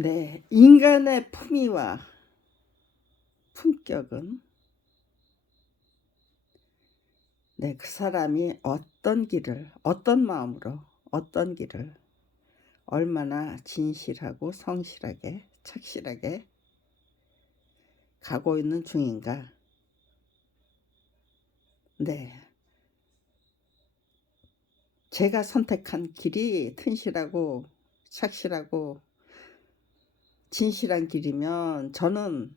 네, 인간의 품위와 품격은 그 사람이 어떤 길을, 어떤 마음으로, 어떤 길을 얼마나 진실하고 성실하게, 착실하게 가고 있는 중인가. 네, 제가 선택한 길이 튼실하고 착실하고 진실한 길이면 저는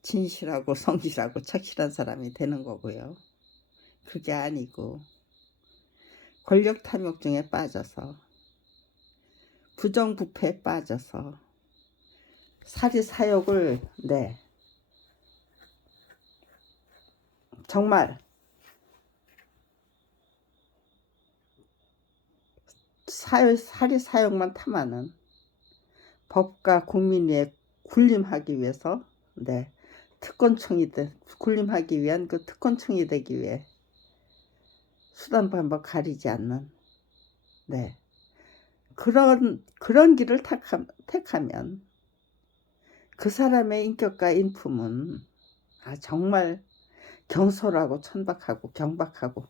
진실하고 성실하고 착실한 사람이 되는 거고요. 그게 아니고 권력 탐욕증에 빠져서 부정부패에 빠져서 사리사욕을 정말 사리사욕만 탐하는 법과 국민에 군림하기 위해서 특권층이 군림하기 위한 그 특권층이 되기 위해 수단 방법 가리지 않는 그런 길을 택하면 그 사람의 인격과 인품은 정말 경솔하고 천박하고 경박하고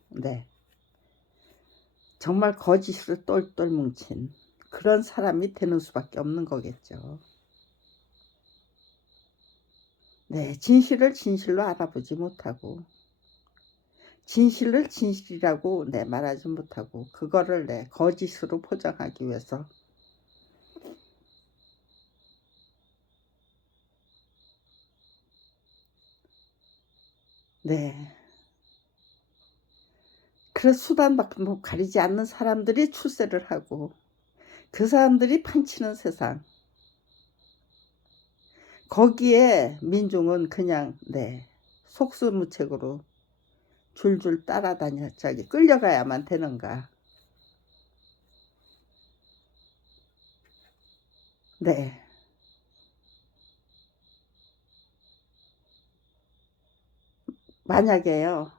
정말 거짓으로 똘똘 뭉친 그런 사람이 되는 수밖에 없는 거겠죠. 진실을 진실로 알아보지 못하고 진실을 진실이라고 말하지 못하고 그거를 거짓으로 포장하기 위해서 그래서 수단 방법 가리지 않는 사람들이 출세를 하고 그 사람들이 판치는 세상, 거기에 민중은 그냥 속수무책으로 줄줄 따라다녀 끌려가야만 되는가. 만약에요,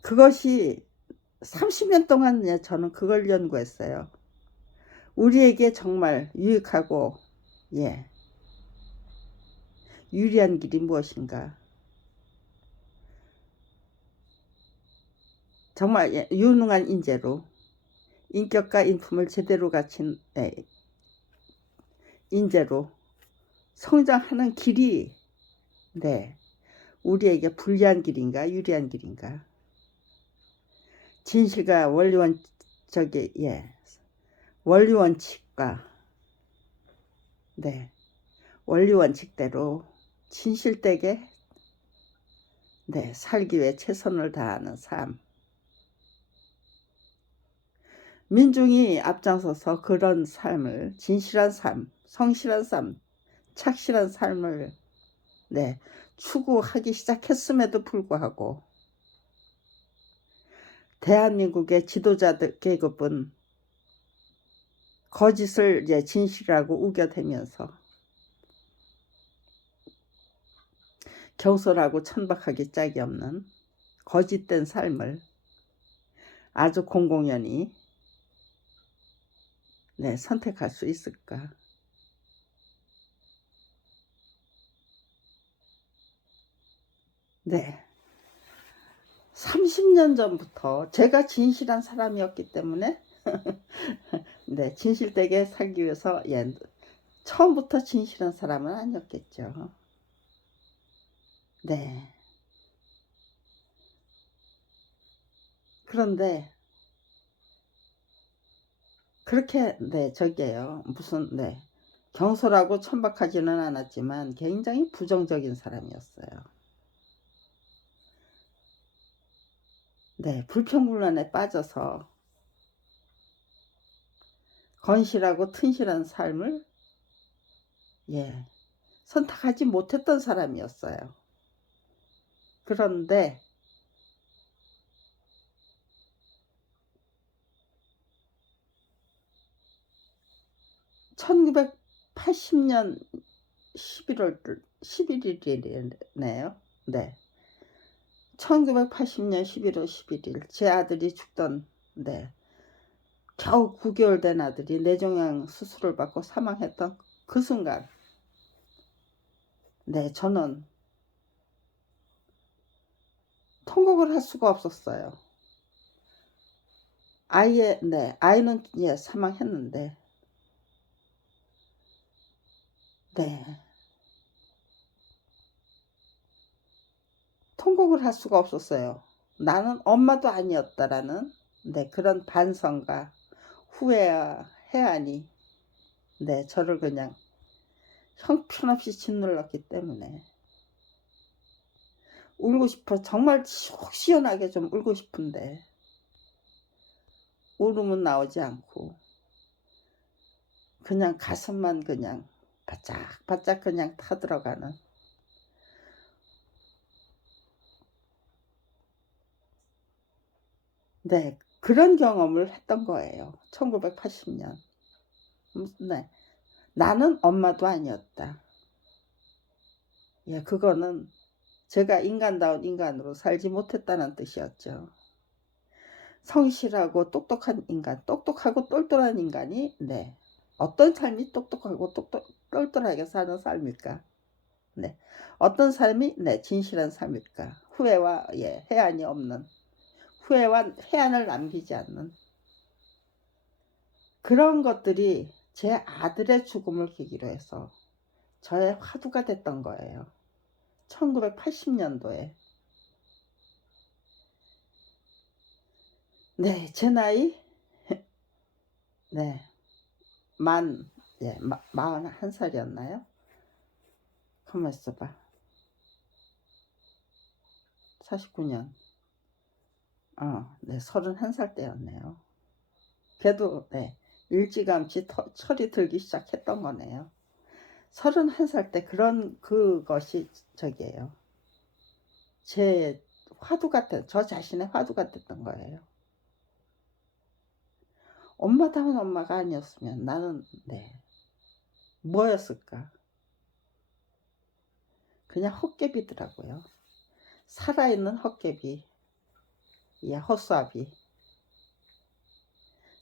그것이 30년 동안 저는 그걸 연구했어요. 우리에게 정말 유익하고 유리한 길이 무엇인가. 정말 유능한 인재로 인격과 인품을 제대로 갖춘 인재로 성장하는 길이 우리에게 불리한 길인가 유리한 길인가. 진실과 원리원칙과 원리원칙대로 진실되게 살기 위해 최선을 다하는 삶. 민중이 앞장서서 그런 삶을, 진실한 삶, 성실한 삶, 착실한 삶을 추구하기 시작했음에도 불구하고 대한민국의 지도자들 계급은 거짓을 진실이라고 우겨대면서 경솔하고 천박하기 짝이 없는 거짓된 삶을 아주 공공연히 선택할 수 있을까? 30년 전부터 제가 진실한 사람이었기 때문에 진실되게 살기 위해서 처음부터 진실한 사람은 아니었겠죠. 그런데 그렇게 저기에요. 무슨 경솔하고 천박하지는 않았지만 굉장히 부정적인 사람이었어요. 불평불만에 빠져서 건실하고 튼실한 삶을 선택하지 못했던 사람이었어요. 그런데 1980년 11월 11일이네요. 1980년 11월 11일 제 아들이 죽던 겨우 9개월 된 아들이 뇌종양 수술을 받고 사망했던 그 순간, 네, 저는 통곡을 할 수가 없었어요. 아이는 사망했는데, 네, 통곡을 할 수가 없었어요. 나는 엄마도 아니었다라는, 네, 그런 반성과 후회와 해안이, 네, 저를 그냥 형편없이 짓눌렀기 때문에 울고 싶어. 정말 속 시원하게 좀 울고 싶은데 울음은 나오지 않고 그냥 가슴만 그냥 바짝바짝 그냥 타들어가는, 네, 그런 경험을 했던 거예요. 1980년. 네, 나는 엄마도 아니었다. 예, 그거는 제가 인간다운 인간으로 살지 못했다는 뜻이었죠. 성실하고 똑똑한 인간, 똑똑하고 똘똘한 인간이, 네, 어떤 삶이 똑똑하고 똘똘하게 사는 삶일까? 네, 어떤 삶이, 네, 진실한 삶일까? 후회와, 예, 해안이 없는, 후회와 해안을 남기지 않는 그런 것들이 제 아들의 죽음을 계기로 해서 저의 화두가 됐던 거예요. 1980년도에. 네, 제 나이, 네, 예, 41살이었나요? 가만 있어봐. 49년. 네, 31살 때였네요. 그래도, 네, 일찌감치 철이 들기 시작했던 거네요. 31살 때 그것이 저기예요. 제 저 자신의 화두가 됐던 거예요. 엄마다운 엄마가 아니었으면 나는, 네, 뭐였을까? 그냥 헛개비더라고요. 살아있는 헛개비, 예, 헛수아비.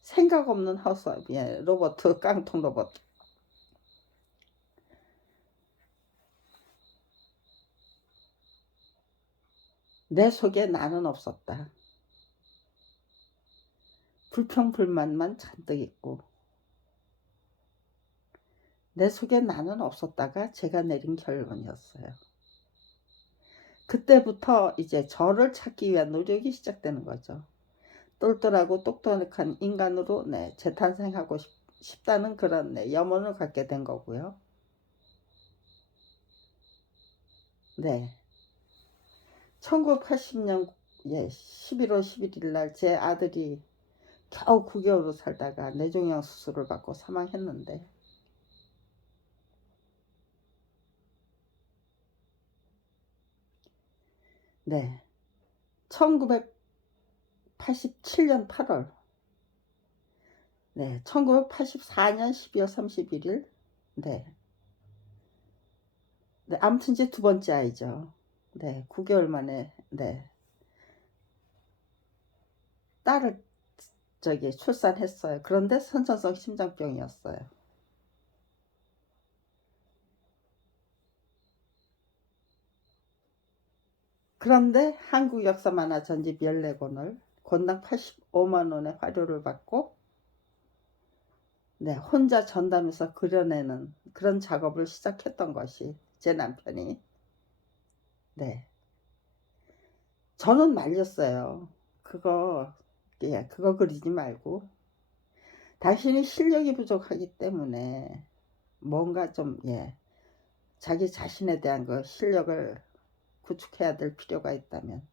생각 없는 헛수아비, 예, 깡통 로봇. 내 속에 나는 없었다. 불평불만만 잔뜩 있고 내 속에 나는 없었다가 제가 내린 결론이었어요. 그때부터 이제 저를 찾기 위한 노력이 시작되는 거죠. 똘똘하고 똑똑한 인간으로, 네, 재탄생하고 싶다는 그런, 네, 염원을 갖게 된 거고요. 네, 1980년, 예, 11월 11일 날 제 아들이 겨우 9개월로 살다가 뇌종양 수술을 받고 사망했는데, 네, 1987년 8월, 네, 1984년 12월 31일, 네, 네, 아무튼 이제 두 번째 아이죠. 네, 9개월 만에, 네, 딸을 출산했어요. 그런데 선천성 심장병이었어요. 그런데 한국역사만화 전집 14권을 권당 85만 원의 화료를 받고, 네, 혼자 전담해서 그려내는 그런 작업을 시작했던 것이 제 남편이, 네, 저는 말렸어요. 그거, 예, 그거 그리지 말고 당신이 실력이 부족하기 때문에 뭔가 좀, 예, 자기 자신에 대한 그 실력을 구축해야 될 필요가 있다면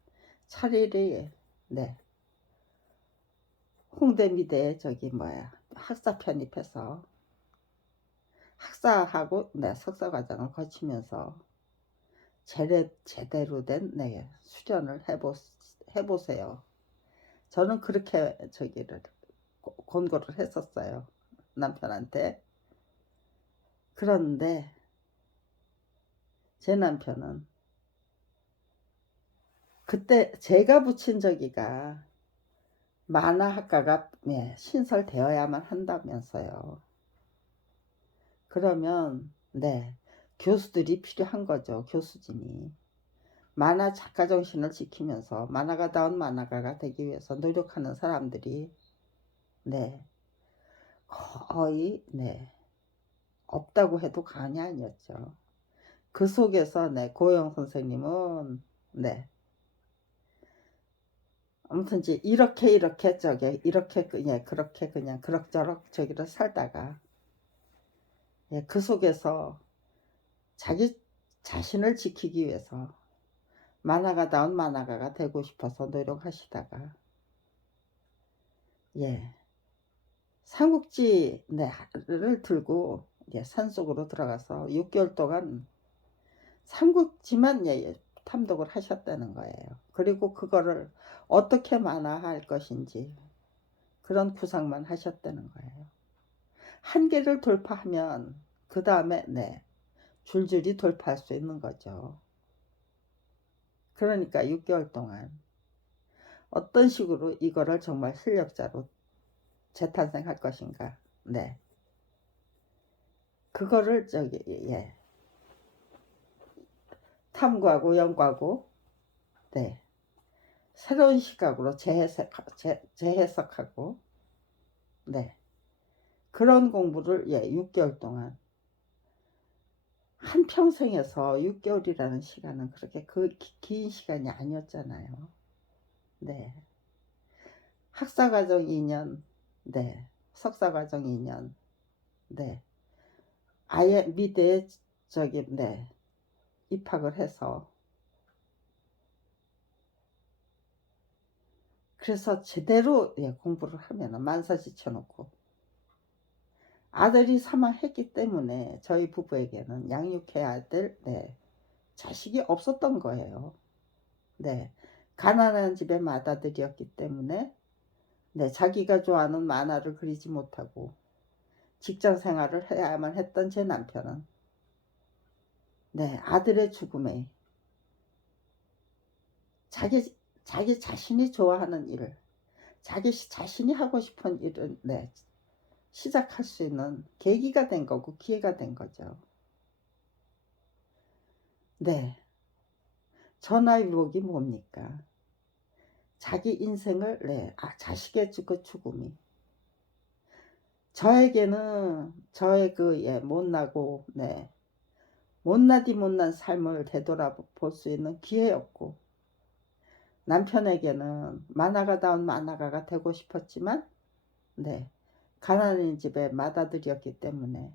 차라리, 네, 홍대 미대에 학사 편입해서 학사하고, 네, 석사 과정을 거치면서 제대로 된, 네, 수련을 해보세요. 저는 그렇게 권고를 했었어요, 남편한테. 그런데 제 남편은 그때 제가 붙인 저기가 만화학과가 신설되어야만 한다면서요. 그러면 교수들이 필요한 거죠. 교수진이. 만화 작가 정신을 지키면서 만화가다운 만화가가 되기 위해서 노력하는 사람들이 거의 없다고 해도 과언이 아니었죠. 그 속에서 고영 선생님은 아무튼 이제 이렇게 그렇게 그냥 그럭저럭 저기를 살다가 그 속에서 자기 자신을 지키기 위해서 만화가다운 만화가가 되고 싶어서 노력하시다가 삼국지를 들고 산속으로 들어가서 6개월 동안 삼국지만 탐독을 하셨다는 거예요. 그리고 그거를 어떻게 만화할 것인지 그런 구상만 하셨다는 거예요. 한계를 돌파하면 그 다음에 줄줄이 돌파할 수 있는 거죠. 그러니까 6개월 동안 어떤 식으로 이거를 정말 실력자로 재탄생할 것인가. 그거를 탐구하고 연구하고 새로운 시각으로 재해석하고 그런 공부를 6개월 동안 한평생에서 6개월이라는 시간은 그렇게 긴 시간이 아니었잖아요. 학사과정 2년, 석사과정 2년, 아예 미대에 입학을 해서 그래서 제대로 공부를 하면 만사지쳐놓고 아들이 사망했기 때문에 저희 부부에게는 양육해야 될 자식이 없었던 거예요. 가난한 집의 맏아들이었기 때문에 자기가 좋아하는 만화를 그리지 못하고 직장 생활을 해야만 했던 제 남편은 아들의 죽음에 자기 자신이 좋아하는 일을 자기 자신이 하고 싶은 일을 시작할 수 있는 계기가 된 거고 기회가 된 거죠. 전화위복이 뭡니까? 자기 인생을 자식의 죽음이 저에게는 저의 못나고 못나디 못난 삶을 되돌아볼 수 있는 기회였고 남편에게는 만화가다운 만화가가 되고 싶었지만 가난한 집의 맏아들이었기 때문에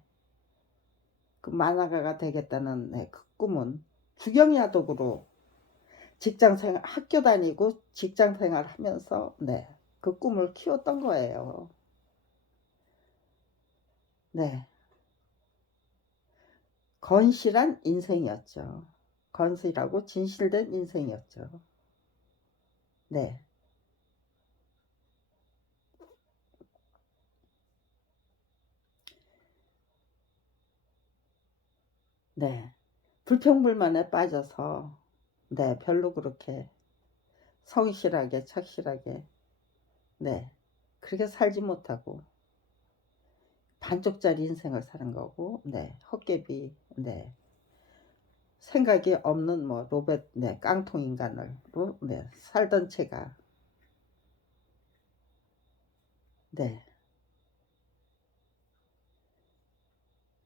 그 만화가가 되겠다는 그 꿈은 주경야독으로 직장생활 학교 다니고 직장생활 하면서 그 꿈을 키웠던 거예요. 건실한 인생이었죠. 건실하고 진실된 인생이었죠. 불평불만에 빠져서 별로 그렇게 성실하게 착실하게 그렇게 살지 못하고 반쪽짜리 인생을 사는 거고 헛개비 생각이 없는 로봇 깡통 인간으로 살던 제가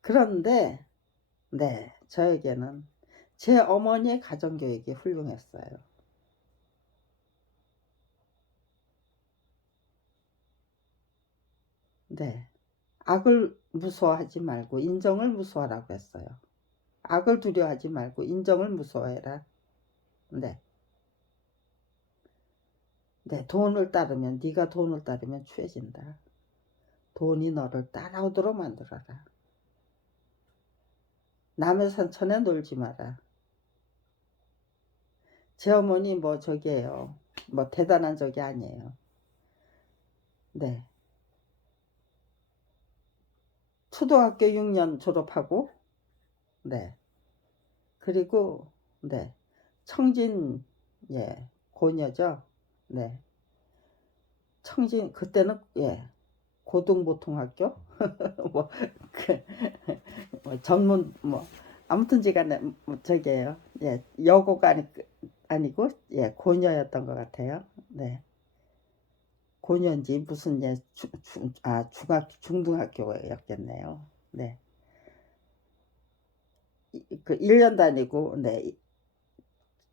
그런데 저에게는 제 어머니의 가정교육이 훌륭했어요. 악을 무서워하지 말고 인정을 무서워하라고 했어요. 악을 두려워하지 말고 인정을 무서워해라. 돈을 따르면 네가 돈을 따르면 추해진다. 돈이 너를 따라오도록 만들어라. 남의 산천에 놀지 마라. 제 어머니 저기예요. 대단한 적이 아니에요. 초등학교 6년 졸업하고 그리고 청진 고녀죠. 청진 그때는 예 고등보통학교 뭐 그 뭐 전문 뭐 아무튼지간에 뭐 저기예요. 예 여고가 아니고 예 고녀였던 것 같아요. 네 고녀인지 무슨 예 중등학교였겠네요. 네. 그 1년 다니고 네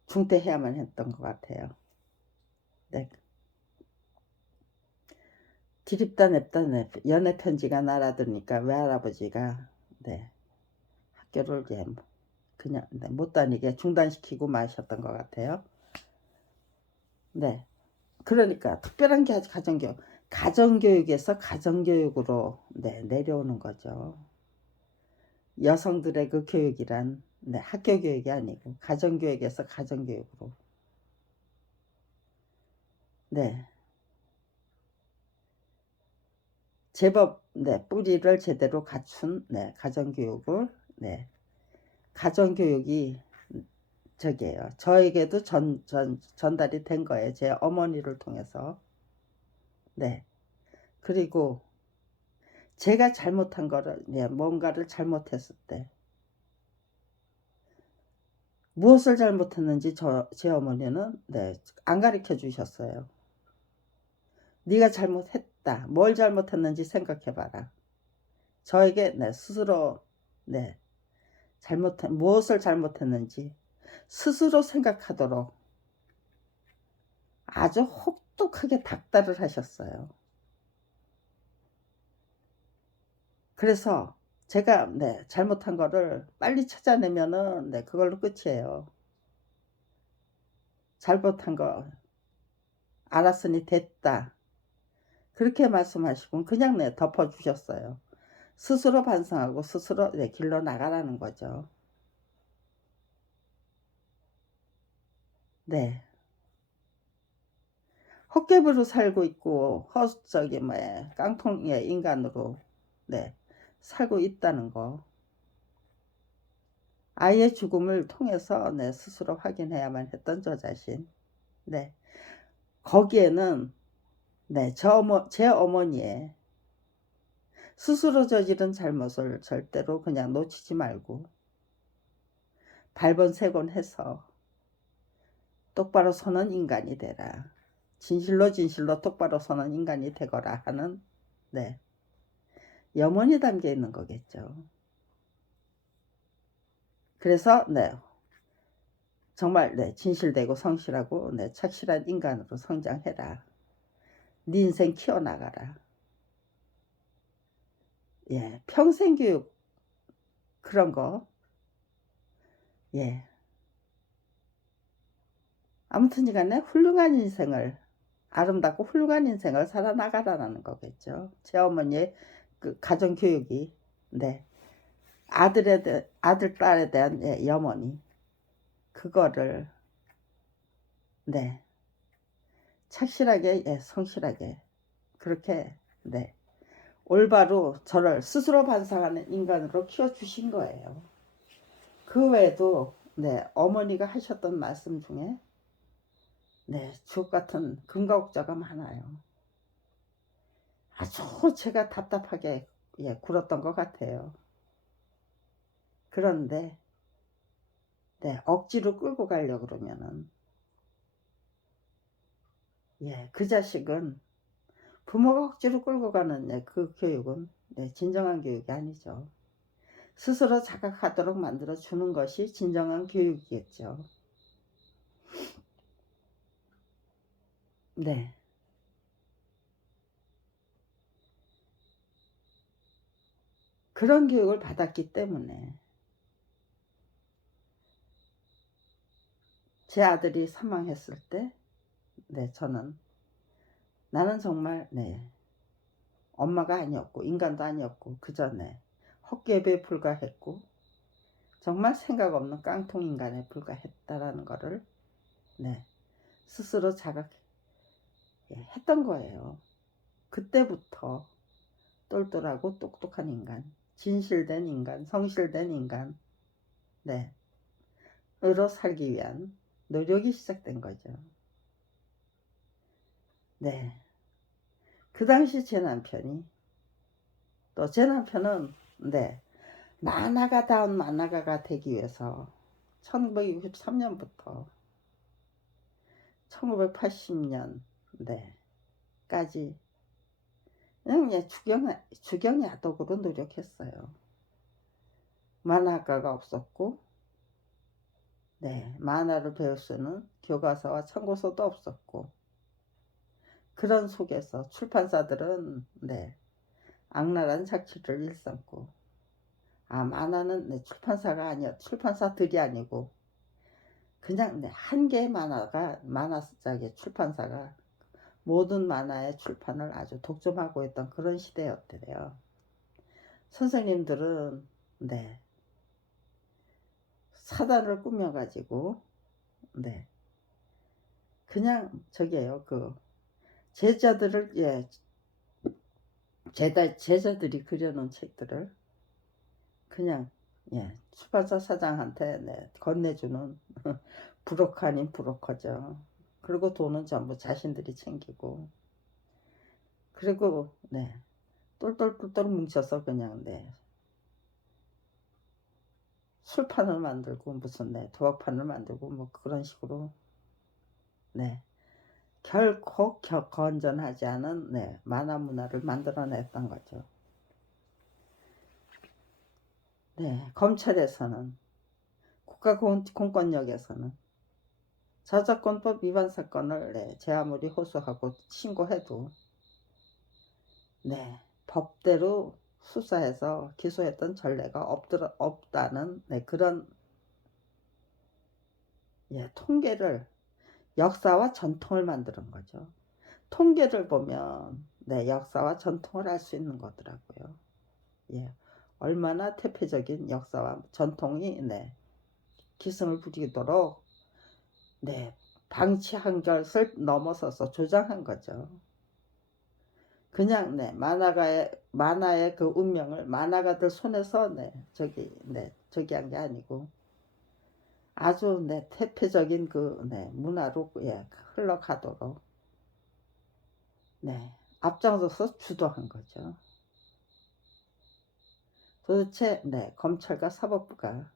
중퇴해야만 했던 것 같아요. 네. 기립다 냅다 연애 편지가 날아드니까 외할아버지가 네 학교를 예 그냥 네 못 다니게 중단시키고 마셨던 것 같아요. 네. 그러니까 특별한 게 가정교육에서 가정교육으로 네 내려오는 거죠. 여성들의 그 교육이란 네 학교 교육이 아니고 가정교육에서 가정교육으로. 네. 제법 네 뿌리를 제대로 갖춘 네 가정교육을 네 가정교육이 저기예요. 저에게도 전달이 된 거예요. 제 어머니를 통해서. 네. 그리고 제가 잘못한 거를 예 뭔가를 잘못했을 때 무엇을 잘못했는지 제 어머니는 네 안 가르쳐 주셨어요. "네가 잘못했다. 뭘 잘못했는지 생각해 봐라." 저에게 네 스스로 네 무엇을 잘못했는지 스스로 생각하도록 아주 혹독하게 닥달을 하셨어요. 그래서 제가 네 잘못한 거를 빨리 찾아내면은 네 그걸로 끝이에요. "잘못한 거 알았으니 됐다." 그렇게 말씀하시고 그냥 네 덮어 주셨어요. 스스로 반성하고 스스로 네 길로 나가라는 거죠. 네. 헛개비로 살고 있고 저기 뭐야 깡통의 인간으로 네 살고 있다는 거. 아이의 죽음을 통해서 네 스스로 확인해야만 했던 저 자신. 네. 거기에는 네 제 어머니의 스스로 저지른 잘못을 절대로 그냥 놓치지 말고 발본색원해서 똑바로 서는 인간이 되라. 진실로 똑바로 서는 인간이 되거라 하는 네 염원이 담겨 있는 거겠죠. 그래서 네 정말 네 진실되고 성실하고 네 착실한 인간으로 성장해라. 네 인생 키워나가라. 예. 평생 교육 그런 거 예. 아무튼 간에 훌륭한 인생을 아름답고 훌륭한 인생을 살아나가라는 거겠죠. 제 어머니의 그 가정 교육이 네 아들 딸에 대한 예 염원이 그거를 네 착실하게 예 성실하게 그렇게 네 올바로 저를 스스로 반성하는 인간으로 키워 주신 거예요. 그 외에도 네 어머니가 하셨던 말씀 중에 네 주옥 같은 금가옥자가 많아요. 아주 제가 답답하게 예 굴었던 것 같아요. 그런데 네 억지로 끌고 가려고 그러면은 예 그 자식은 부모가 억지로 끌고 가는 예 그 교육은 네 진정한 교육이 아니죠. 스스로 자각하도록 만들어 주는 것이 진정한 교육이겠죠. 네. 그런 교육을 받았기 때문에 제 아들이 사망했을 때 네 저는 나는 정말 네 엄마가 아니었고 인간도 아니었고 그저 네 헛개비에 불과했고 정말 생각 없는 깡통 인간에 불과했다라는 거를 네 스스로 자각했던 거예요. 그때부터 똘똘하고 똑똑한 인간, 진실된 인간, 성실된 인간 네 으로 살기 위한 노력이 시작된 거죠. 네. 그 당시 제 남편이, 또 제 남편은 네 만화가다운 만화가가 되기 위해서 1963년부터 1980년 까지 그냥 주경야독으로 노력했어요. 만화가가 없었고, 만화를 배울 수 있는 교과서와 참고서도 없었고, 그런 속에서 출판사들은 악랄한 작취를 일삼고, 만화는 출판사가 아니야, 출판사들이 아니고 그냥 한 개의 만화작의 출판사가 모든 만화의 출판을 아주 독점하고 있던 그런 시대였대요. 선생님들은 사단을 꾸며가지고 그냥 저기에요, 그 제자들을 제자들이 그려놓은 책들을 그냥 출판사 사장한테 건네주는 브로커 아닌 브로커죠. 그리고 돈은 전부 자신들이 챙기고, 그리고 똘똘똘똘 뭉쳐서 그냥 술판을 만들고 무슨 도박판을 만들고 뭐 그런 식으로 결코 건전하지 않은 만화 문화를 만들어냈던 거죠. 검찰에서는, 국가공권력에서는 저작권법 위반 사건을 제 아무리 호소하고 신고해도 법대로 수사해서 기소했던 전례가 없다는 그런 통계를, 역사와 전통을 만드는 거죠. 통계를 보면 역사와 전통을 알 수 있는 거더라고요. 얼마나 태폐적인 역사와 전통이 기승을 부리도록 방치 한결을 넘어서서 조장한 거죠. 그냥 만화의 그 운명을 만화가들 손에서 저기 한 게 아니고 아주 태폐적인 그 문화로 흘러가도록 앞장서서 주도한 거죠. 도대체 검찰과 사법부가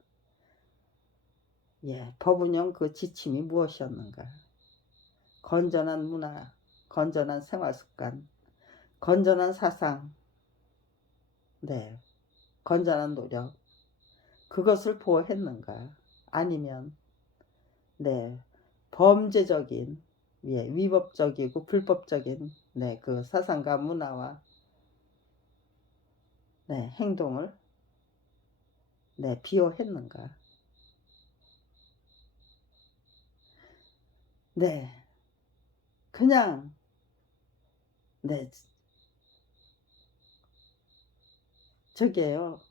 법 운영 그 지침이 무엇이었는가? 건전한 문화, 건전한 생활습관, 건전한 사상, 건전한 노력, 그것을 보호했는가? 아니면 범죄적인 위법적이고 불법적인 그 사상과 문화와 행동을 비호했는가? 그냥 저게요.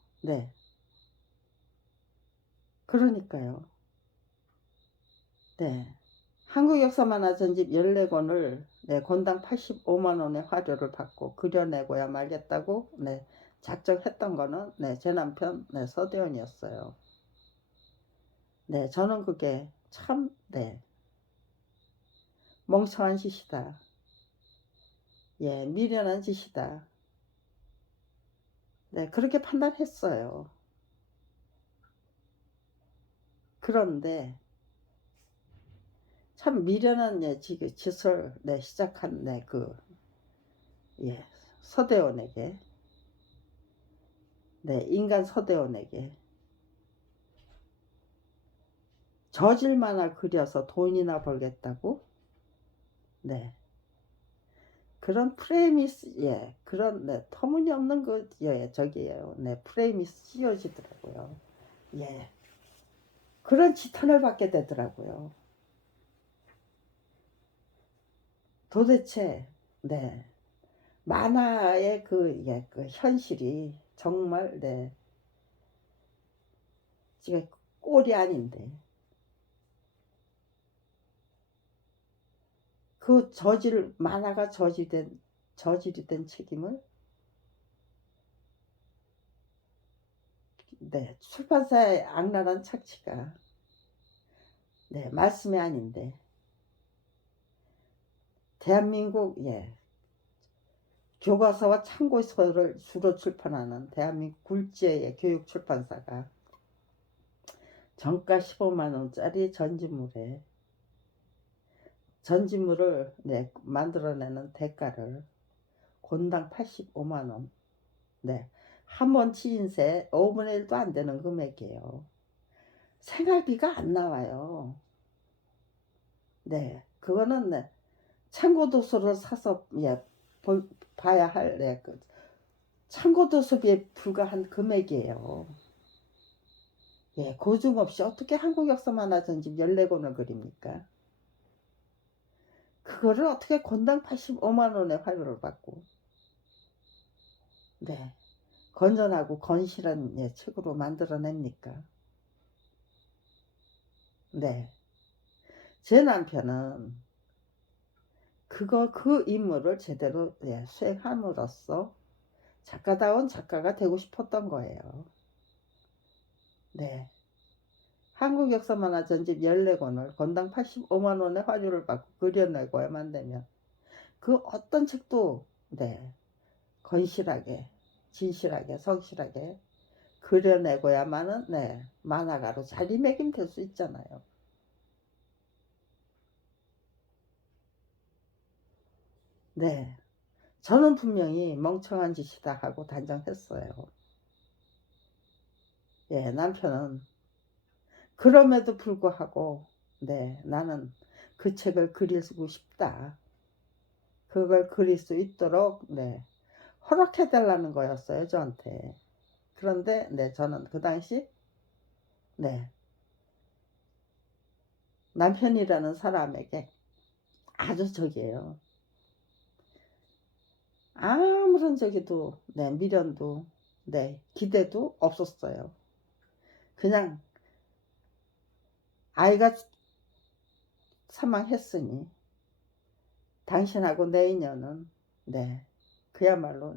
그러니까요. 한국역사만화 전집 14권을 권당 85만원의 화료를 받고 그려내고야 말겠다고 작정했던 거는 제 남편 서대원이었어요. 저는 그게 참 멍청한 짓이다, 미련한 짓이다, 그렇게 판단했어요. 그런데 참 미련한 짓을 시작한 그 서대원에게, 인간 서대원에게 저질만을 그려서 돈이나 벌겠다고 그런 프레미스, 그런 터무니없는 그 저기에요. 프레임이 씌워지더라고요. 그런 지탄을 받게 되더라고요. 도대체 만화의 그 현실이 정말 지금 꼴이 아닌데, 그 만화가 저질이 된 책임을 출판사의 악랄한 착취가 말씀이 아닌데, 대한민국 교과서와 참고서를 주로 출판하는 대한민국 굴지의 교육출판사가 정가 15만원짜리 전지물을 만들어내는 대가를 곤당 85만원, 한 번 치인세 5분의 1도 안 되는 금액이에요. 생활비가 안 나와요. 그거는 참고도서를 사서 봐야 할 참고도서비에 불과한 금액이에요. 고증 없이 어떻게 한국 역사 만화 전집 14권을 그립니까? 그거를 어떻게 권당 85만원의 환호를 받고 건전하고 건실한 책으로 만들어냅니까? 제 남편은 그 임무를 제대로 수행함으로써 작가다운 작가가 되고 싶었던 거예요. 한국 역사 만화 전집 14권을 권당 85만원의 화주를 받고 그려내고야만 되면 그 어떤 책도 건실하게, 진실하게, 성실하게 그려내고야만은 만화가로 자리매김될 수 있잖아요. 저는 분명히 멍청한 짓이다 하고 단정했어요. 남편은 그럼에도 불구하고 나는 그 책을 그리고 싶다. 그걸 그릴 수 있도록 허락해달라는 거였어요, 저한테. 그런데 저는 그 당시 남편이라는 사람에게 아주 저기예요. 아무런 저기도 미련도 기대도 없었어요. 그냥 아이가 사망했으니 당신하고 내 인연은 그야말로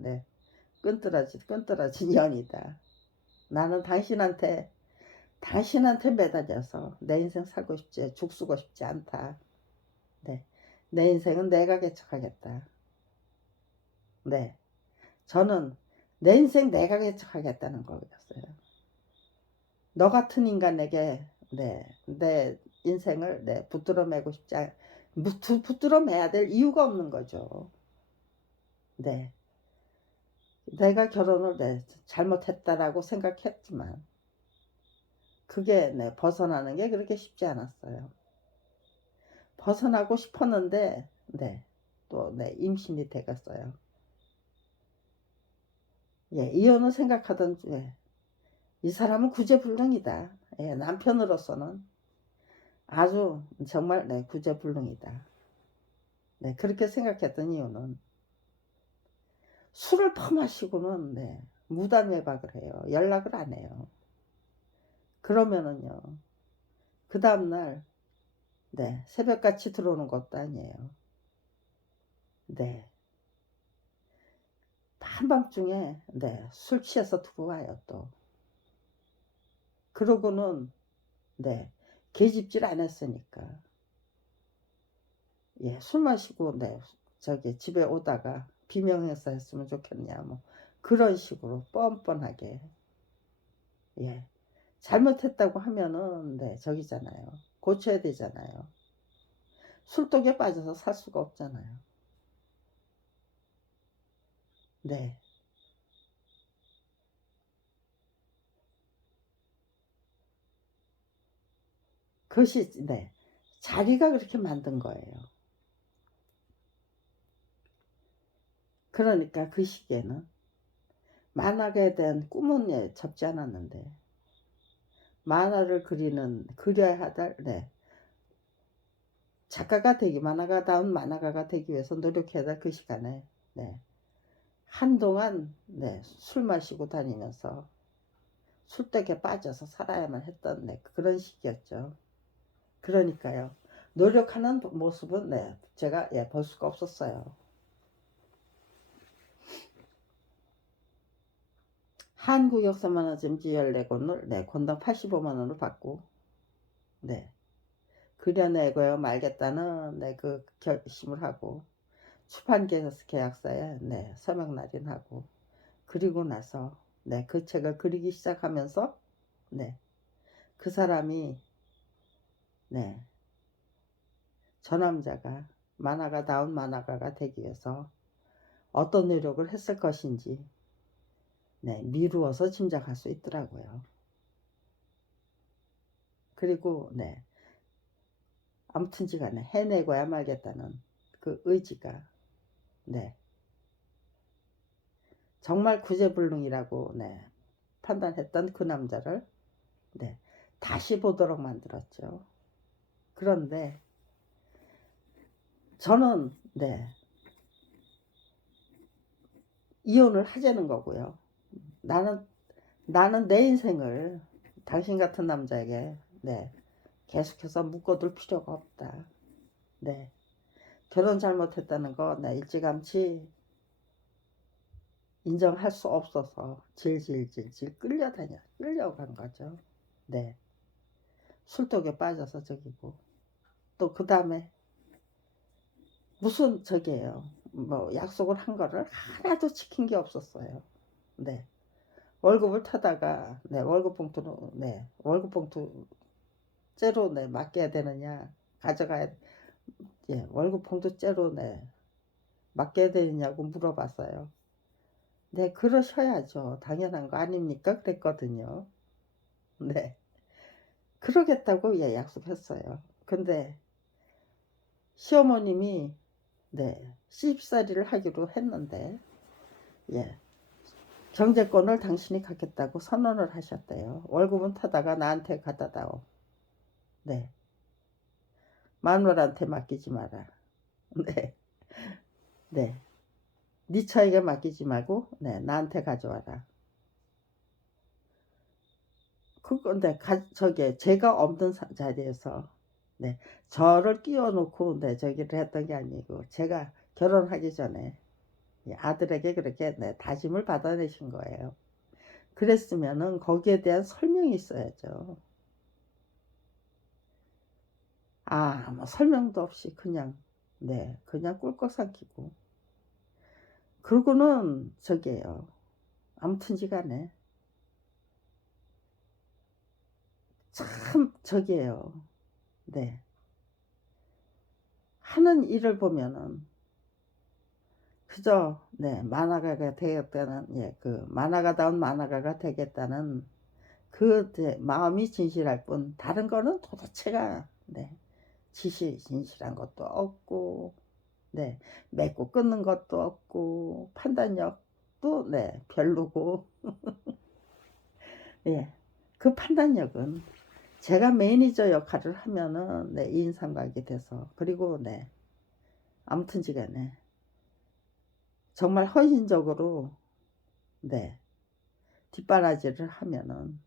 끈떨어진 연이다. 나는 당신한테 매달려서 내 인생 살고 싶지, 죽쓰고 싶지 않다. 내 인생은 내가 개척하겠다. 저는 내 인생 내가 개척하겠다는 거였어요. 너 같은 인간에게 내 인생을 붙들어 매고 싶지 않, 붙들어 매야 될 이유가 없는 거죠. 내가 결혼을 잘못했다라고 생각했지만 그게 벗어나는 게 그렇게 쉽지 않았어요. 벗어나고 싶었는데 또 임신이 되겠어요. 이혼을 생각하던 이 사람은 구제불능이다. 남편으로서는 아주 정말 구제불능이다. 그렇게 생각했던 이유는 술을 퍼마시고는 무단 외박을 해요. 연락을 안 해요. 그러면은요 그 다음날 새벽같이 들어오는 것도 아니에요. 한밤중에 술 취해서 들어와요. 또 그러고는 계집질 안 했으니까 술 마시고 저기 집에 오다가 비명행사 했으면 좋겠냐 뭐 그런 식으로 뻔뻔하게 잘못했다고 하면은 저기잖아요. 고쳐야 되잖아요. 술독에 빠져서 살 수가 없잖아요. 그것이 자기가 그렇게 만든 거예요. 그러니까 그 시기에는 만화가에 대한 꿈은 접지 않았는데 만화를 그려야 하달 작가가 만화가다운 만화가가 되기 위해서 노력해야 될 그 시간에 한동안 술 마시고 다니면서 술독에 빠져서 살아야만 했던 그런 시기였죠. 그러니까요 노력하는 모습은 제가 볼 수가 없었어요. 한국 역사만화 전집 14권을 권당 85만원을 받고 그려내고요 말겠다는 그 결심을 하고 출판 계약서에 네, 서명 날인하고, 그리고 나서 네, 그 책을 그리기 시작하면서 네, 그 사람이 네, 저 남자가 나온 만화가가 되기 위해서 어떤 노력을 했을 것인지 네, 미루어서 짐작할 수 있더라고요. 그리고 네, 아무튼지간에 해내고야 말겠다는 그 의지가 네, 정말 구제불능이라고 네, 판단했던 그 남자를 네, 다시 보도록 만들었죠. 그런데 저는 네, 이혼을 하자는 거고요. 나는 내 인생을 당신 같은 남자에게 네, 계속해서 묶어둘 필요가 없다. 네, 결혼 잘못했다는 거 네, 일찌감치 인정할 수 없어서 질질질질 끌려간 거죠. 네, 술독에 빠져서 저기고, 또 그 다음에 무슨 저기예요. 뭐 약속을 한 거를 하나도 지킨 게 없었어요. 네, 월급을 타다가 네, 월급 봉투로 네, 월급 봉투째로 네, 맡겨야 되느냐, 가져가야 예, 월급 봉투째로 네, 맡겨야 되느냐고 물어봤어요. 네, 그러셔야죠. 당연한 거 아닙니까? 그랬거든요. 네, 그러겠다고 예, 약속했어요. 근데 시어머님이 네, 시집살이를 하기로 했는데 예, 경제권을 당신이 갖겠다고 선언을 하셨대요. 월급은 타다가 나한테 갖다 다오. 네, 마누라한테 맡기지 마라. 네, 네, 네 처에게 맡기지 말고 네, 나한테 가져와라. 그건데 저게 제가 없는 자리에서 네, 저를 끼워놓고 네, 저기를 했던 게 아니고, 제가 결혼하기 전에 아들에게 그렇게 네, 다짐을 받아내신 거예요. 그랬으면은 거기에 대한 설명이 있어야죠. 뭐 설명도 없이 그냥 네, 그냥 꿀꺽 삼키고, 그러고는 저기에요. 아무튼지간에 참 저기에요. 네, 하는 일을 보면은 그저 네, 만화가가 되겠다는 예, 그 만화가다운 만화가가 되겠다는 그 마음이 진실할 뿐, 다른 거는 도대체가 네, 진실한 것도 없고 네, 맺고 끊는 것도 없고 판단력도 네, 별로고 예, 그 판단력은 제가 매니저 역할을 하면은 네, 인상각이 돼서, 그리고 네, 아무튼지간에 정말 헌신적으로 네, 뒷바라지를 하면은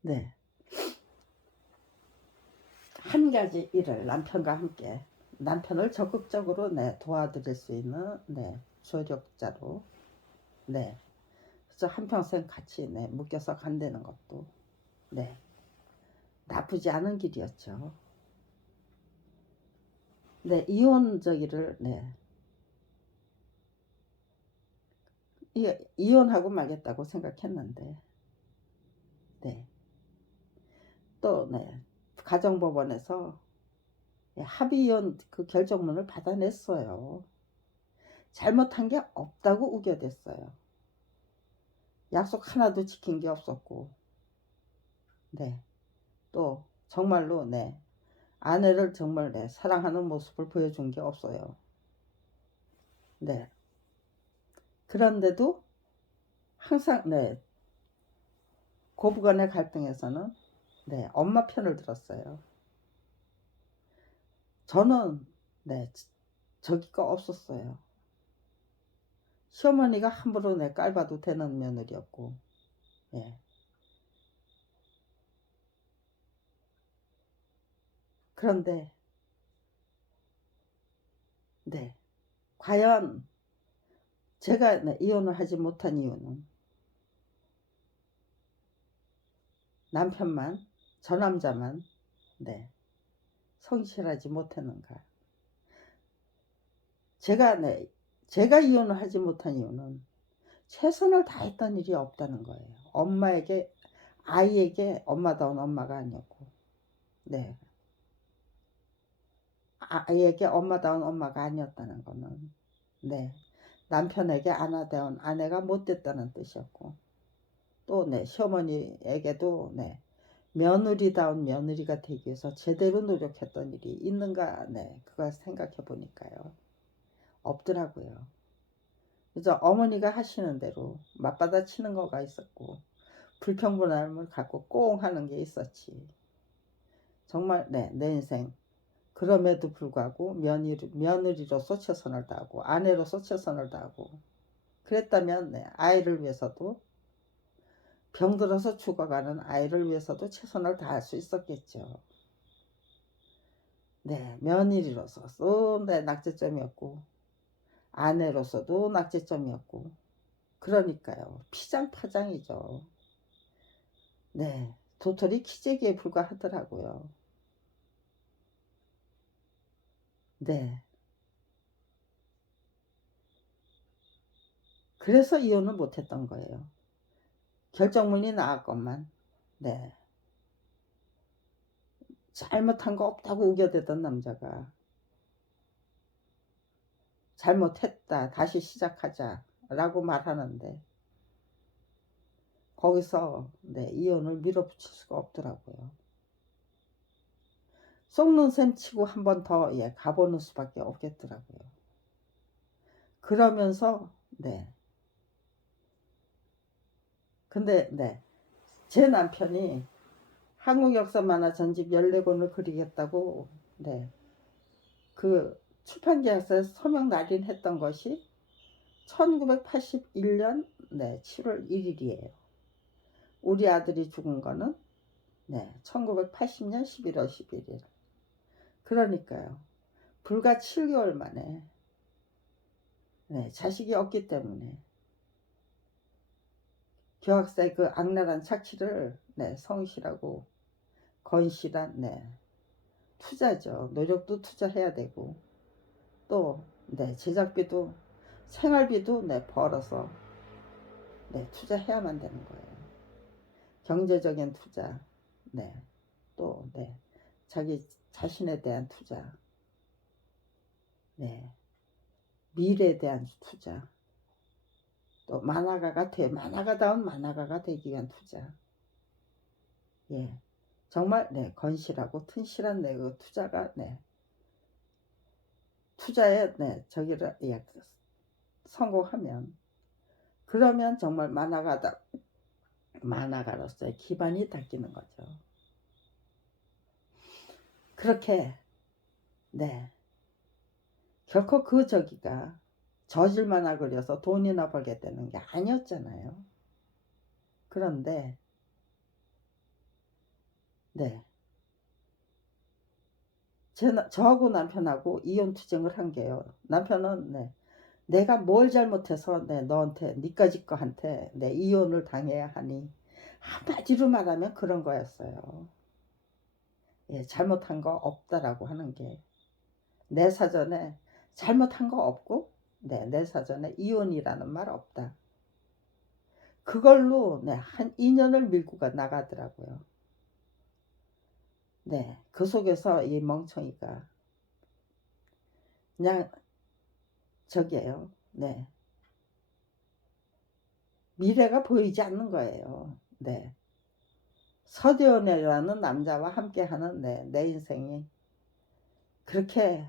네, 한 가지 일을 남편과 함께, 남편을 적극적으로 네, 도와드릴 수 있는 네, 조력자로 네, 그래서 한평생 같이 네, 묶여서 간다는 것도 네, 나쁘지 않은 길이었죠. 네, 이혼저기를 네, 이혼하고 말겠다고 생각했는데 네, 또 네, 가정법원에서 합의이혼 그 결정문을 받아냈어요. 잘못한 게 없다고 우겨댔어요. 약속 하나도 지킨 게 없었고 네, 또 정말로 네, 아내를 정말 네, 사랑하는 모습을 보여준 게 없어요. 네, 그런데도 항상 네, 고부간의 갈등에서는 네, 엄마 편을 들었어요. 저는 네, 저기가 없었어요. 시어머니가 함부로 내 깔봐도 되는 며느리였고 예. 그런데 네, 과연 제가 네, 이혼을 하지 못한 이유는 남편만, 저 남자만 네, 성실하지 못했는가. 제가 이혼을 하지 못한 이유는 최선을 다했던 일이 없다는 거예요. 아이에게 엄마다운 엄마가 아니었고, 네, 아이에게 엄마다운 엄마가 아니었다는 거는, 네, 남편에게 아나다운 아내가 못 됐다는 뜻이었고, 또 네, 시어머니에게도 네, 며느리다운 며느리가 되기 위해서 제대로 노력했던 일이 있는가, 네, 그걸 생각해 보니까요, 없더라고요. 그래서 어머니가 하시는 대로 맞받아 치는 거가 있었고, 불평불만을 갖고 꽁 하는 게 있었지. 정말 네, 내 인생 그럼에도 불구하고 며느리로서 최선을 다하고 아내로서 최선을 다하고 그랬다면 네, 아이를 위해서도 병들어서 죽어가는 아이를 위해서도 최선을 다할 수 있었겠죠. 네, 며느리로서도 네, 낙제점이었고 아내로서도 낙제점이었고 그러니까요. 피장파장이죠. 네, 도토리 키재기에 불과하더라고요. 네, 그래서 이혼을 못했던 거예요. 결정문이 나왔건만 네, 잘못한 거 없다고 우겨대던 남자가 잘못했다 다시 시작하자 라고 말하는데 거기서 네, 이혼을 밀어붙일 수가 없더라고요. 속는 셈 치고 한 번 더 예, 가보는 수밖에 없겠더라고요. 그러면서 네, 근데 네, 제 남편이 한국 역사 만화 전집 14권을 그리겠다고 네, 그 출판계약서에서 서명 날인했던 것이 1981년 네, 7월 1일이에요. 우리 아들이 죽은 거는 네, 1980년 11월 11일. 그러니까요. 불과 7개월 만에 네, 자식이 없기 때문에 교학사의 그 악랄한 착취를 네, 성실하고 건실한 네, 투자죠. 노력도 투자해야 되고 또 네, 제작비도 생활비도 네, 벌어서 네, 투자해야만 되는 거예요. 경제적인 투자, 네, 또 네, 자기 자신에 대한 투자, 네, 미래에 대한 투자, 또 만화가다운 만화가가 되기 위한 투자, 예, 정말 네, 건실하고 튼실한 네, 그 투자가 네, 투자에 네, 저기를 예, 성공하면 그러면 정말 만화가로서의 기반이 닦이는 거죠. 그렇게 네, 결코 그 저기가 저질만화 그려서 돈이나 벌게 되는 게 아니었잖아요. 그런데 네, 저하고 남편하고 이혼 투쟁을 한 게요. 남편은 네, 내가 뭘 잘못해서 네, 너한테 니까지 거한테 네, 이혼을 당해야 하니 한마디로 말하면 그런 거였어요. 예, 잘못한 거 없다라고 하는 게 내 사전에 잘못한 거 없고 네, 내 사전에 이혼이라는 말 없다. 그걸로 네, 한 2년을 밀고 나가더라고요. 네, 그 속에서 이 멍청이가 그냥 저기에요. 네, 미래가 보이지 않는 거예요. 네, 서대원이라는 남자와 함께하는 네, 내 인생이 그렇게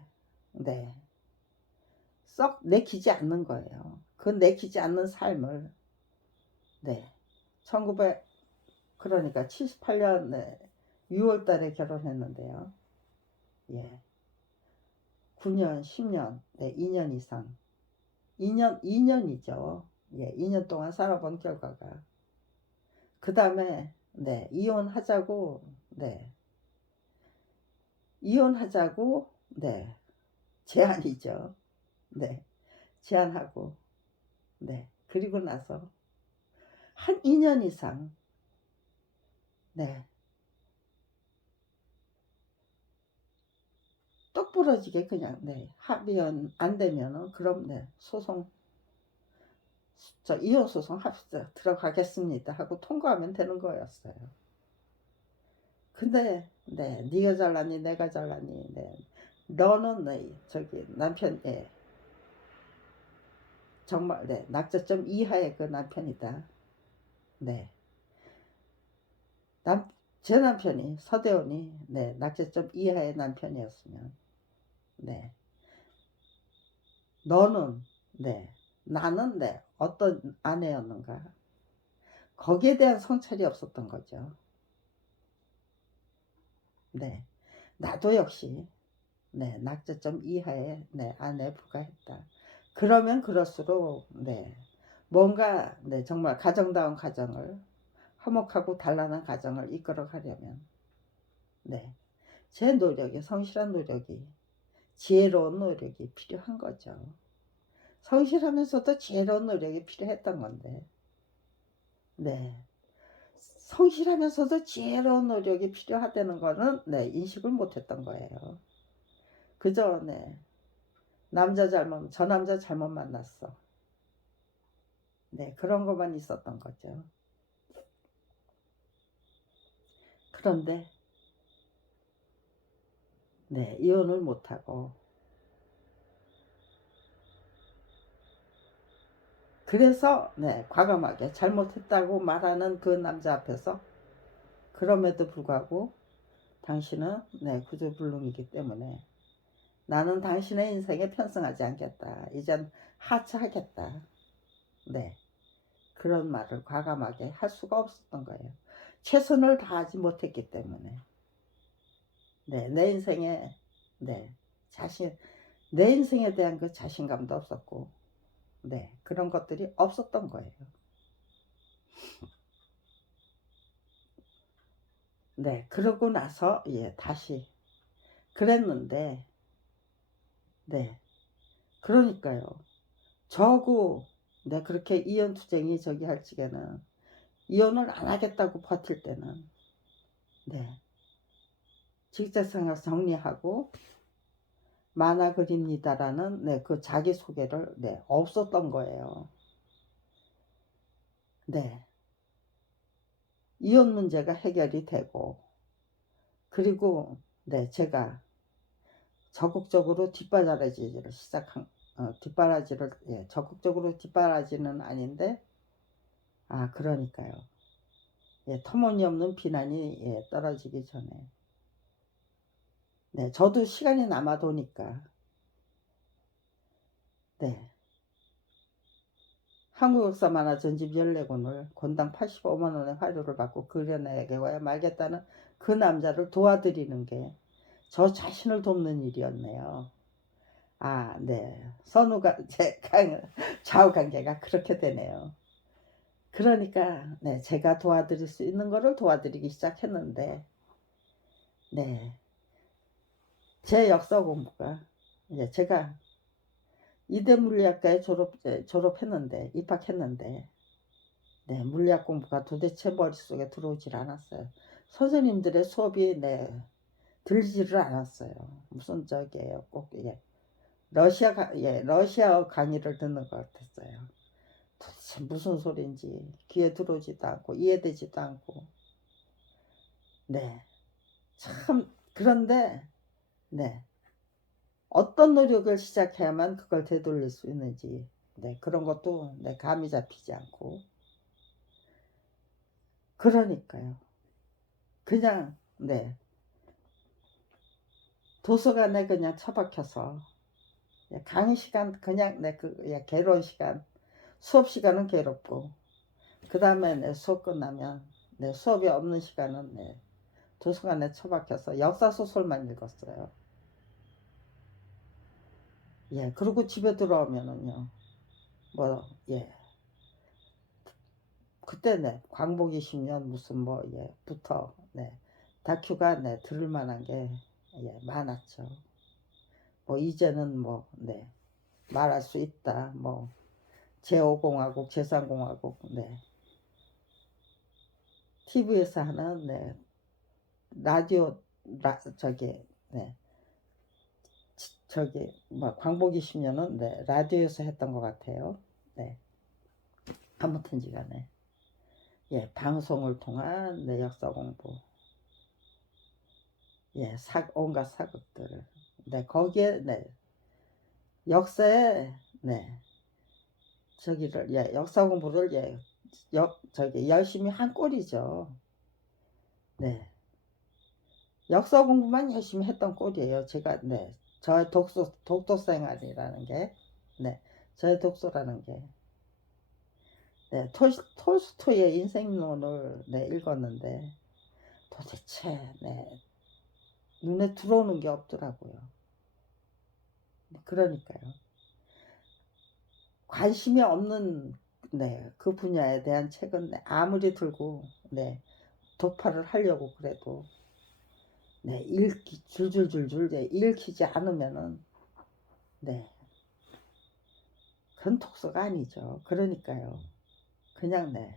네, 썩 내키지 않는 거예요. 그 내키지 않는 삶을 네, 1900 그러니까 78년 네, 6월 달에 결혼했는데요. 예. 9년, 10년, 네, 2년 이상. 2년이죠. 예, 2년 동안 살아본 결과가. 그 다음에, 네, 네, 이혼하자고, 네, 제안이죠. 네, 제안하고, 네, 그리고 나서 한 2년 이상, 네, 똑부러지게 그냥 합의안 안 되면은 그럼 소송 이혼 소송 들어가겠습니다 하고 통과하면 되는 거였어요. 근데 네가 잘나니 내가 잘나니 너는 저기 남편 정말 낙제점 이하의 그 남편이다. 제 남편이 서대원이 낙제점 이하의 남편이었으면 너는 나는 어떤 아내였는가, 거기에 대한 성찰이 없었던 거죠. 나도 역시 낙제점 이하의 아내에 불과했다. 그러면 그럴수록 뭔가 정말 가정다운 가정을, 화목하고 단란한 가정을 이끌어 가려면 제 노력이, 성실한 노력이, 지혜로운 노력이 필요한 거죠. 성실하면서도 지혜로운 노력이 필요했던 건데 성실하면서도 지혜로운 노력이 필요하다는 거는 인식을 못했던 거예요. 그저 저 남자 잘못 만났어. 그런 것만 있었던 거죠. 그런데 이혼을 못하고, 그래서 과감하게 잘못했다고 말하는 그 남자 앞에서, 그럼에도 불구하고 당신은 구조불능이기 때문에 나는 당신의 인생에 편승하지 않겠다, 이젠 하차하겠다, 그런 말을 과감하게 할 수가 없었던 거예요. 최선을 다하지 못했기 때문에 내 인생에 내 인생에 대한 그 자신감도 없었고 그런 것들이 없었던 거예요. 그러고 나서 다시 그랬는데 그러니까요. 저고 그렇게 이혼투쟁이 저기 할 적에는, 이혼을 안 하겠다고 버틸 때는 직장생활 정리하고 만화 그립니다라는 그 자기소개를 없었던 거예요. 이혼 문제가 해결이 되고, 그리고 제가 적극적으로 뒷바라지를 적극적으로 뒷바라지는 아닌데, 그러니까요. 터무니없는 비난이 떨어지기 전에 저도 시간이 남아 도니까 한국 역사 만화 전집 14권을 권당 85만원의 화료를 받고 그려내게 말겠다는 그 남자를 도와드리는 게 저 자신을 돕는 일이었네요. 선우가 좌우관계가 그렇게 되네요. 그러니까 제가 도와드릴 수 있는 거를 도와드리기 시작했는데 제 역사 공부가 제가 이대 물리학과에 졸업했는데, 입학했는데 물리학 공부가 도대체 머릿속에 들어오질 않았어요. 선생님들의 수업이 들리지를 않았어요. 무슨 꼭 러시아어 강의를 듣는 것 같았어요. 도대체 무슨 소리인지 귀에 들어오지도 않고 이해되지도 않고 참. 그런데 어떤 노력을 시작해야만 그걸 되돌릴 수 있는지 그런 것도 감이 잡히지 않고, 그러니까요. 그냥 도서관에 그냥 처박혀서 강의 시간 그냥 괴로운 시간, 수업 시간은 괴롭고, 그 다음에 수업 끝나면 수업이 없는 시간은 도서관에 처박혀서 역사소설만 읽었어요. 그리고 집에 들어오면은요 그때 광복 20년 무슨 부터 다큐가 들을 만한 게 많았죠. 이제는 말할 수 있다. 제5공화국, 제3공화국, TV에서 하는 라디오 저기 저기 뭐 광복 20년은 네, 라디오에서 했던 것 같아요. 네. 아무튼지 간에 예, 방송을 통한 네, 역사 공부. 예, 온갖 사극들. 네, 거기에 네, 역사에 네, 저기를 예, 역사 공부를 예, 저기 열심히 한 꼴이죠. 네. 역사 공부만 열심히 했던 꼴이에요. 제가 네. 저의 독도 생활이라는 게 네. 저의 독서라는 게 네. 톨스토이의 인생론을 네, 읽었는데 도대체 네. 눈에 들어오는 게 없더라고요. 그러니까요. 관심이 없는 네, 그 분야에 대한 책은 네, 아무리 들고 네, 독파를 하려고 그래도 네, 줄줄줄줄 네, 읽히지 않으면은 네, 그건 독서가 아니죠. 그러니까요. 그냥 네,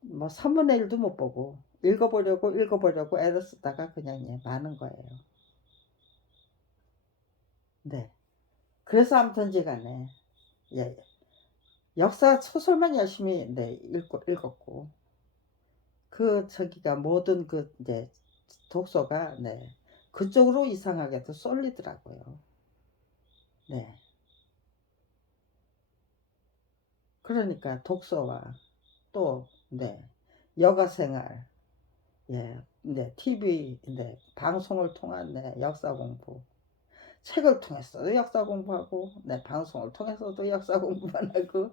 뭐 3분의 1도 못 보고 읽어보려고 애를 쓰다가 그냥 예, 많은 거예요. 네. 그래서 아무튼지 간에 예, 역사 소설만 열심히 네, 읽었고 그 저기가 모든 그 이제 독서가 네, 그쪽으로 이상하게도 쏠리더라고요. 네. 그러니까 독서와 또 네, 여가 생활, 예, 네, TV, 네, 방송을 통한 네, 역사 공부, 책을 통해서도 역사 공부하고, 네, 방송을 통해서도 역사 공부만 하고,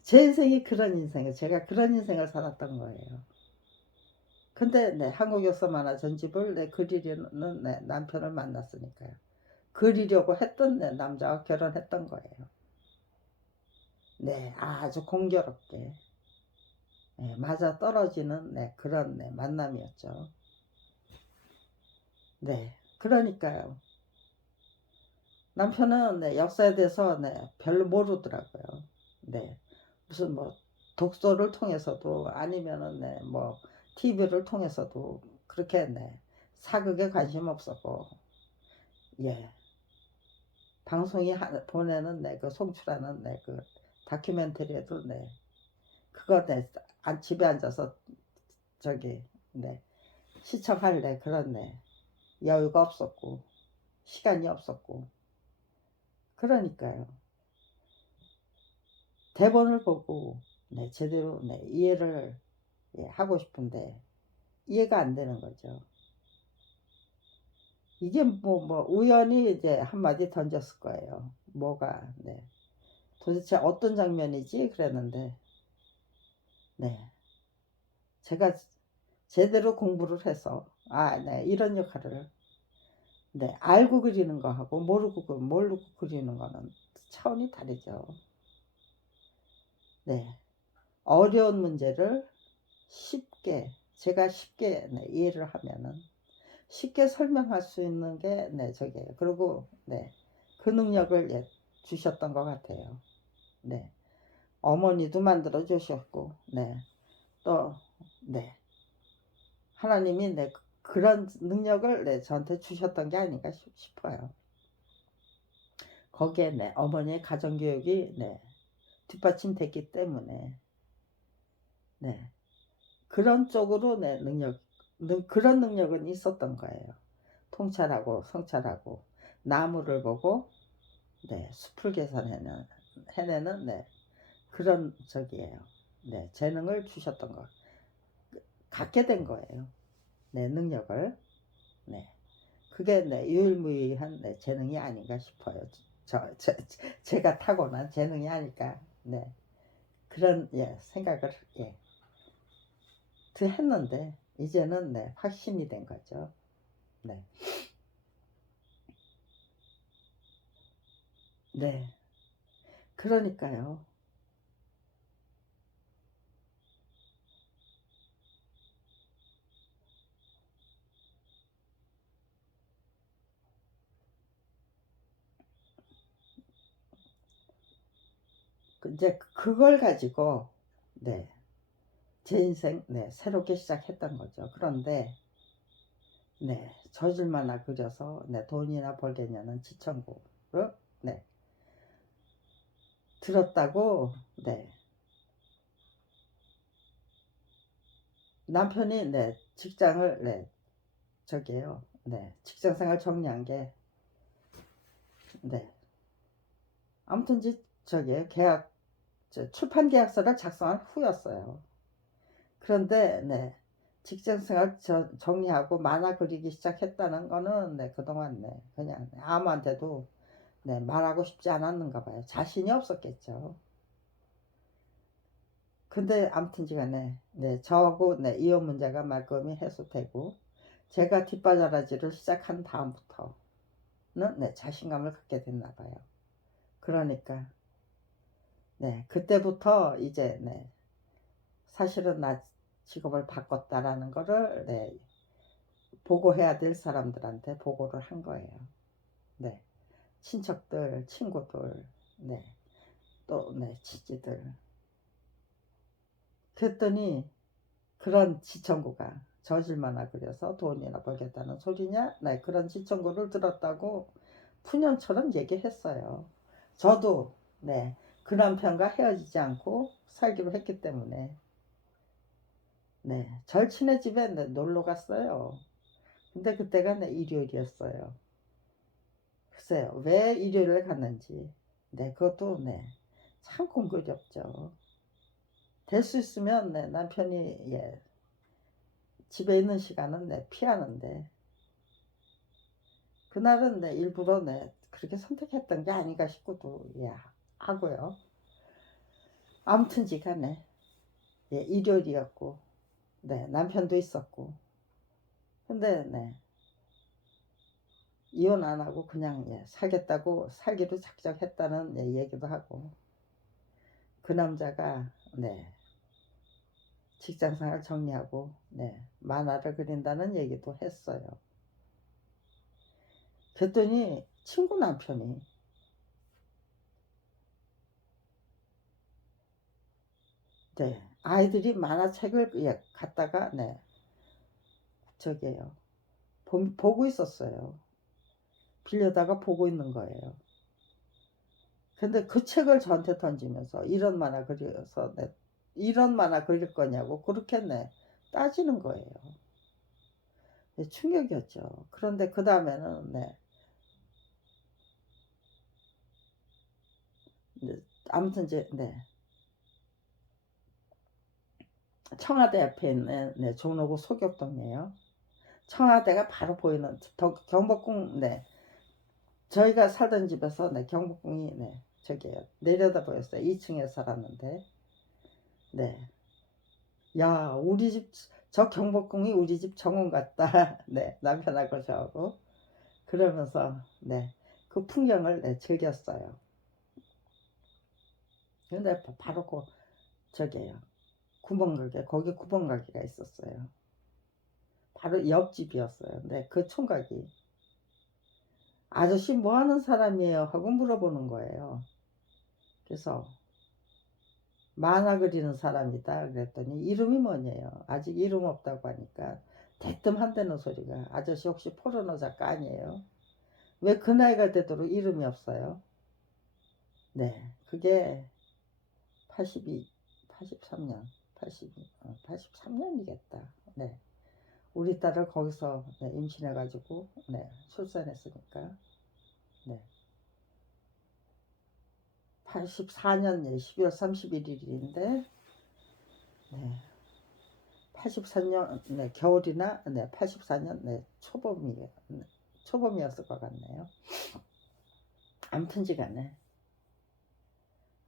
제 인생이 그런 인생이에요. 제가 그런 인생을 살았던 거예요. 근데 네, 한국 역사 만화 전집을 네, 그리려는 네, 남편을 만났으니까요. 그리려고 했던 네, 남자와 결혼했던 거예요. 네, 아주 공교롭게 네, 맞아 떨어지는 네, 그런 네, 만남이었죠. 네, 그러니까요. 남편은 네, 역사에 대해서 네, 별로 모르더라고요. 네, 무슨 뭐 독서를 통해서도 아니면은 네, 뭐 TV를 통해서도 그렇게 네, 사극에 관심 없었고, 예, 방송이 보내는 네, 그 송출하는 네, 그 다큐멘터리에도 네, 그거 네, 집에 앉아서 저기 네, 시청할래 그런 네, 여유가 없었고 시간이 없었고 그러니까요. 대본을 보고 네, 제대로 네, 이해를 예, 하고 싶은데 이해가 안 되는 거죠. 이게 뭐 우연히 이제 한마디 던졌을 거예요. 뭐가 네. 도대체 어떤 장면이지 그랬는데 네. 제가 제대로 공부를 해서 네, 이런 역할을 네, 알고 그리는 거하고 모르고 그리는 거는 차원이 다르죠. 네. 어려운 문제를 쉽게 제가 쉽게 네, 이해를 하면은 쉽게 설명할 수 있는 게 네, 저게요. 그리고 네. 그 능력을 예, 주셨던 것 같아요. 네. 어머니도 만들어 주셨고 네. 또 네. 하나님이 네, 그런 능력을 네, 저한테 주셨던 게 아닌가 싶어요. 거기에 네, 어머니의 가정교육이 네, 뒷받침됐기 때문에 네, 그런 쪽으로 네, 그런 능력은 있었던 거예요. 통찰하고 성찰하고 나무를 보고 네, 숲을 해내는 네, 그런 저기예요. 네, 재능을 주셨던 거 갖게 된 거예요. 네, 능력을 네, 그게 네, 유일무이한 네, 재능이 아닌가 싶어요. 제가 타고난 재능이 아닐까 네, 그런 예, 생각을 예, 했는데 이제는 네, 확신이 된 거죠. 네, 네, 그러니까요. 이제 그걸 가지고 네, 제 인생 네, 새롭게 시작했던 거죠. 그런데 네, 저질만나 그려서 네, 돈이나 벌겠냐는 지청구를 네, 들었다고. 네, 남편이 네, 직장을 네, 저기요. 네, 직장생활 정리한 게 네, 아무튼 저기 계약 출판 계약서를 작성한 후였어요. 그런데 네, 직장생활 정리하고 만화 그리기 시작했다는 거는 네, 그동안 네, 그냥 아무한테도 네, 말하고 싶지 않았는가 봐요. 자신이 없었겠죠. 근데 아무튼지간에 네, 저하고 네, 이혼 문제가 말끔히 해소되고 제가 뒷바라지를 시작한 다음부터는 네, 자신감을 갖게 됐나 봐요. 그러니까 네, 그때부터 이제 네, 사실은 나 직업을 바꿨다라는 거를 네, 보고해야 될 사람들한테 보고를 한 거예요. 네, 친척들, 친구들, 네, 또 네, 지지들. 그랬더니 그런 지청구가 저질만나 그려서 돈이나 벌겠다는 소리냐? 네, 그런 지청구를 들었다고 푸념처럼 얘기했어요. 저도 네, 그 남편과 헤어지지 않고 살기로 했기 때문에 네, 절친의 집에 네, 놀러 갔어요. 근데 그때가 네, 일요일이었어요. 글쎄요, 왜 일요일에 갔는지 네, 그것도 네, 참 공교롭죠. 될 수 있으면 네, 남편이 예, 집에 있는 시간은 네, 피하는데 그날은 네, 일부러 네, 그렇게 선택했던 게 아닌가 싶고도 예, 하고요. 아무튼지 간에 예, 일요일이었고 네, 남편도 있었고 근데 네, 이혼 안 하고 그냥 예, 살겠다고 살기로 작정했다는 예, 얘기도 하고 그 남자가 네, 직장생활 정리하고 네, 만화를 그린다는 얘기도 했어요. 그랬더니 친구 남편이 네, 아이들이 만화책을 예, 갖다가 네, 저기요 보고 있었어요. 빌려다가 보고 있는 거예요. 근데 그 책을 저한테 던지면서 이런 만화 그려서 네, 이런 만화 그릴 거냐고 그렇게 네, 따지는 거예요. 네, 충격이었죠. 그런데 그 다음에는 네, 네, 아무튼 이제 네, 청와대 옆에 있는 네, 종로구 소격동이에요. 청와대가 바로 보이는 경복궁 네, 저희가 살던 집에서 네, 경복궁이 네, 저기요 내려다 보였어요. 2층에 살았는데 네, 야 우리 집 저 경복궁이 우리 집 정원 같다. 네, 남편하고 저하고 그러면서 네, 그 풍경을 네, 즐겼어요. 근데 바로 그 저기요 구멍가게 거기 구멍가게가 있었어요. 바로 옆집이었어요. 근데 그 총각이 아저씨 뭐 하는 사람이에요? 하고 물어보는 거예요. 그래서 만화 그리는 사람이다. 그랬더니 이름이 뭐냐요? 아직 이름 없다고 하니까 대뜸 한다는 소리가 아저씨 혹시 포르노 작가 아니에요? 왜 그 나이가 되도록 이름이 없어요? 네, 그게 82, 83년, 82, 83년이겠다. 네, 우리 딸을 거기서 네, 임신해가지고 네, 출산했으니까 네, 84년 12월 31일인데 네, 84년 네, 겨울이나 네, 84년 네, 초봄이었을 것 같네요. 암튼지간에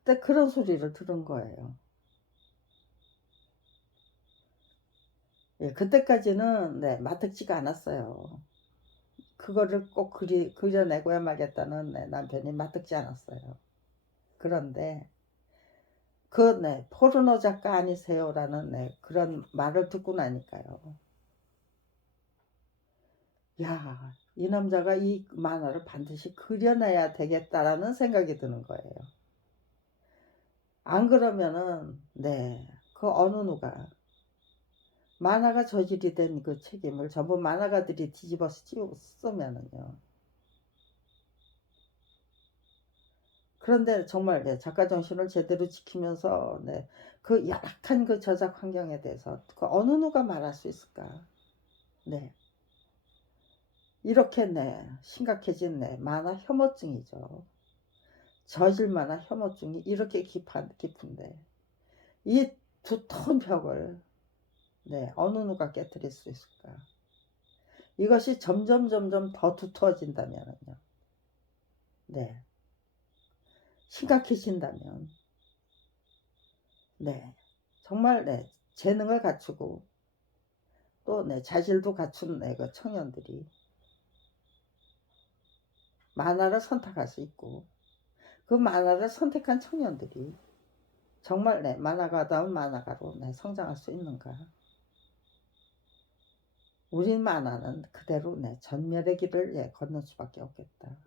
근데 그런 소리를 들은 거예요. 예, 그때까지는 네, 마뜩지가 않았어요. 그거를 꼭 그려내고야 말겠다는 네, 남편이 마뜩지 않았어요. 그런데 그 네, 포르노 작가 아니세요라는 네, 그런 말을 듣고 나니까요. 야, 이 남자가 이 만화를 반드시 그려내야 되겠다라는 생각이 드는 거예요. 안 그러면은 네, 그 어느 누가 만화가 저질이 된 그 책임을 전부 만화가들이 뒤집어서 쓰면은요. 그런데 정말 네, 작가 정신을 제대로 지키면서 네, 그 열악한 그 저작 환경에 대해서 그 어느 누가 말할 수 있을까? 네, 이렇게 네, 심각해진 네, 만화 혐오증이죠. 저질 만화 혐오증이 이렇게 깊은데 이 두터운 벽을 네, 어느 누가 깨뜨릴 수 있을까? 이것이 점점 더 두터워진다면요. 네, 심각해진다면 네, 정말 네, 재능을 갖추고 또 네, 자질도 갖춘 네, 그 청년들이 만화를 선택할 수 있고 그 만화를 선택한 청년들이 정말 네, 만화가다운 만화가로 네, 성장할 수 있는가? 우리 만화는 그대로 네, 전멸의 길을 예, 걷는 수밖에 없겠다.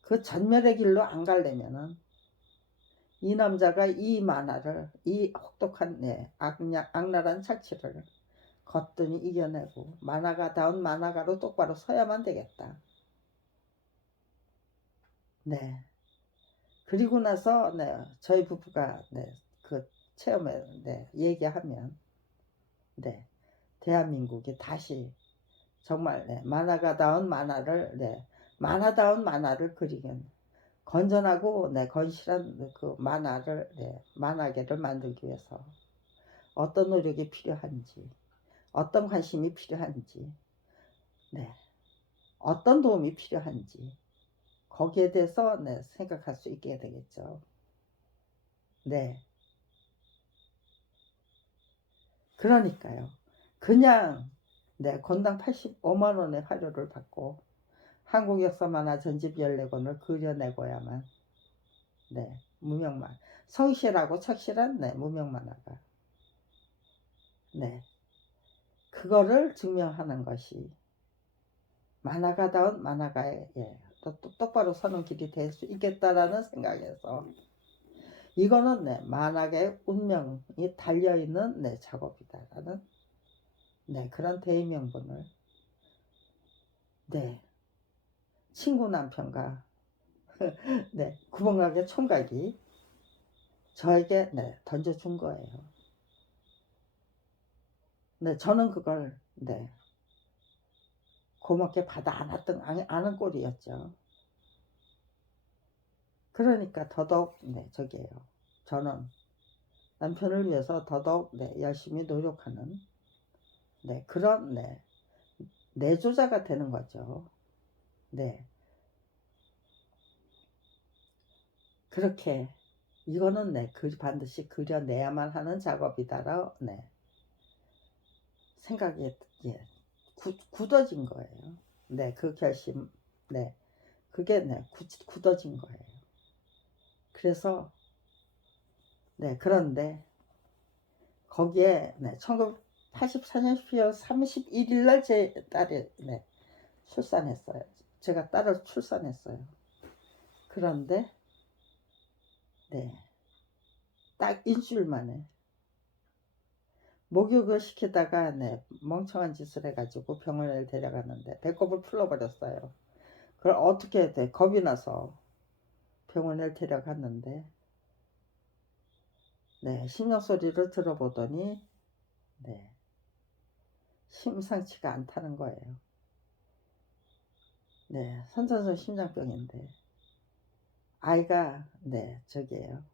그 전멸의 길로 안 가려면은 이 남자가 이 만화를 이 혹독한 네, 악랄한 착취를 거뜬히 이겨내고 만화가다운 만화가로 똑바로 서야만 되겠다. 네. 그리고 나서 네, 저희 부부가 네, 그 체험에 네, 얘기하면 네, 대한민국이 다시 정말 네, 만화가다운 만화를 네, 만화다운 만화를 그리는 건전하고 네, 건실한 그 만화를 네, 만화계를 만들기 위해서 어떤 노력이 필요한지 어떤 관심이 필요한지 네, 어떤 도움이 필요한지 거기에 대해서 네, 생각할 수 있게 되겠죠. 네. 그러니까요. 그냥 네, 건당 85만 원의 화료를 받고 한국 역사 만화 전집 14권을 그려내고야만 네, 무명만 성실하고 착실한 네, 무명 만화가 네, 그거를 증명하는 것이 만화가다운 만화가의 예, 또 똑바로 서는 길이 될 수 있겠다라는 생각에서 이거는 네, 만화계의 운명이 달려있는 네, 작업이다라는 네, 그런 대의명분을 네, 친구 남편과 네, 구멍가게 총각이 저에게 네, 던져준 거예요. 네, 저는 그걸 네, 고맙게 받아 안은 꼴이었죠. 그러니까 더더욱 네, 저기에요. 저는 남편을 위해서 더더욱 네, 열심히 노력하는 네, 그런 네, 내조자가 되는 거죠. 네, 그렇게 이거는 네, 반드시 그려내야만 하는 작업이다라 네, 생각이 예, 굳어진 거예요. 네, 그 결심, 네, 그게 네, 굳어진 거예요. 그래서 네, 그런데 거기에 네, 1984년 12월 31일 날 제 딸이 네, 출산했어요. 제가 딸을 출산했어요. 그런데 네, 딱 일주일 만에 목욕을 시키다가 네, 멍청한 짓을 해가지고 병원에 데려갔는데 배꼽을 풀어버렸어요. 그걸 어떻게 돼? 겁이 나서 병원에 데려갔는데 네, 심장 소리를 들어보더니 네, 심상치가 않다는 거예요. 네, 선천성 심장병인데 아이가 네, 저기에요.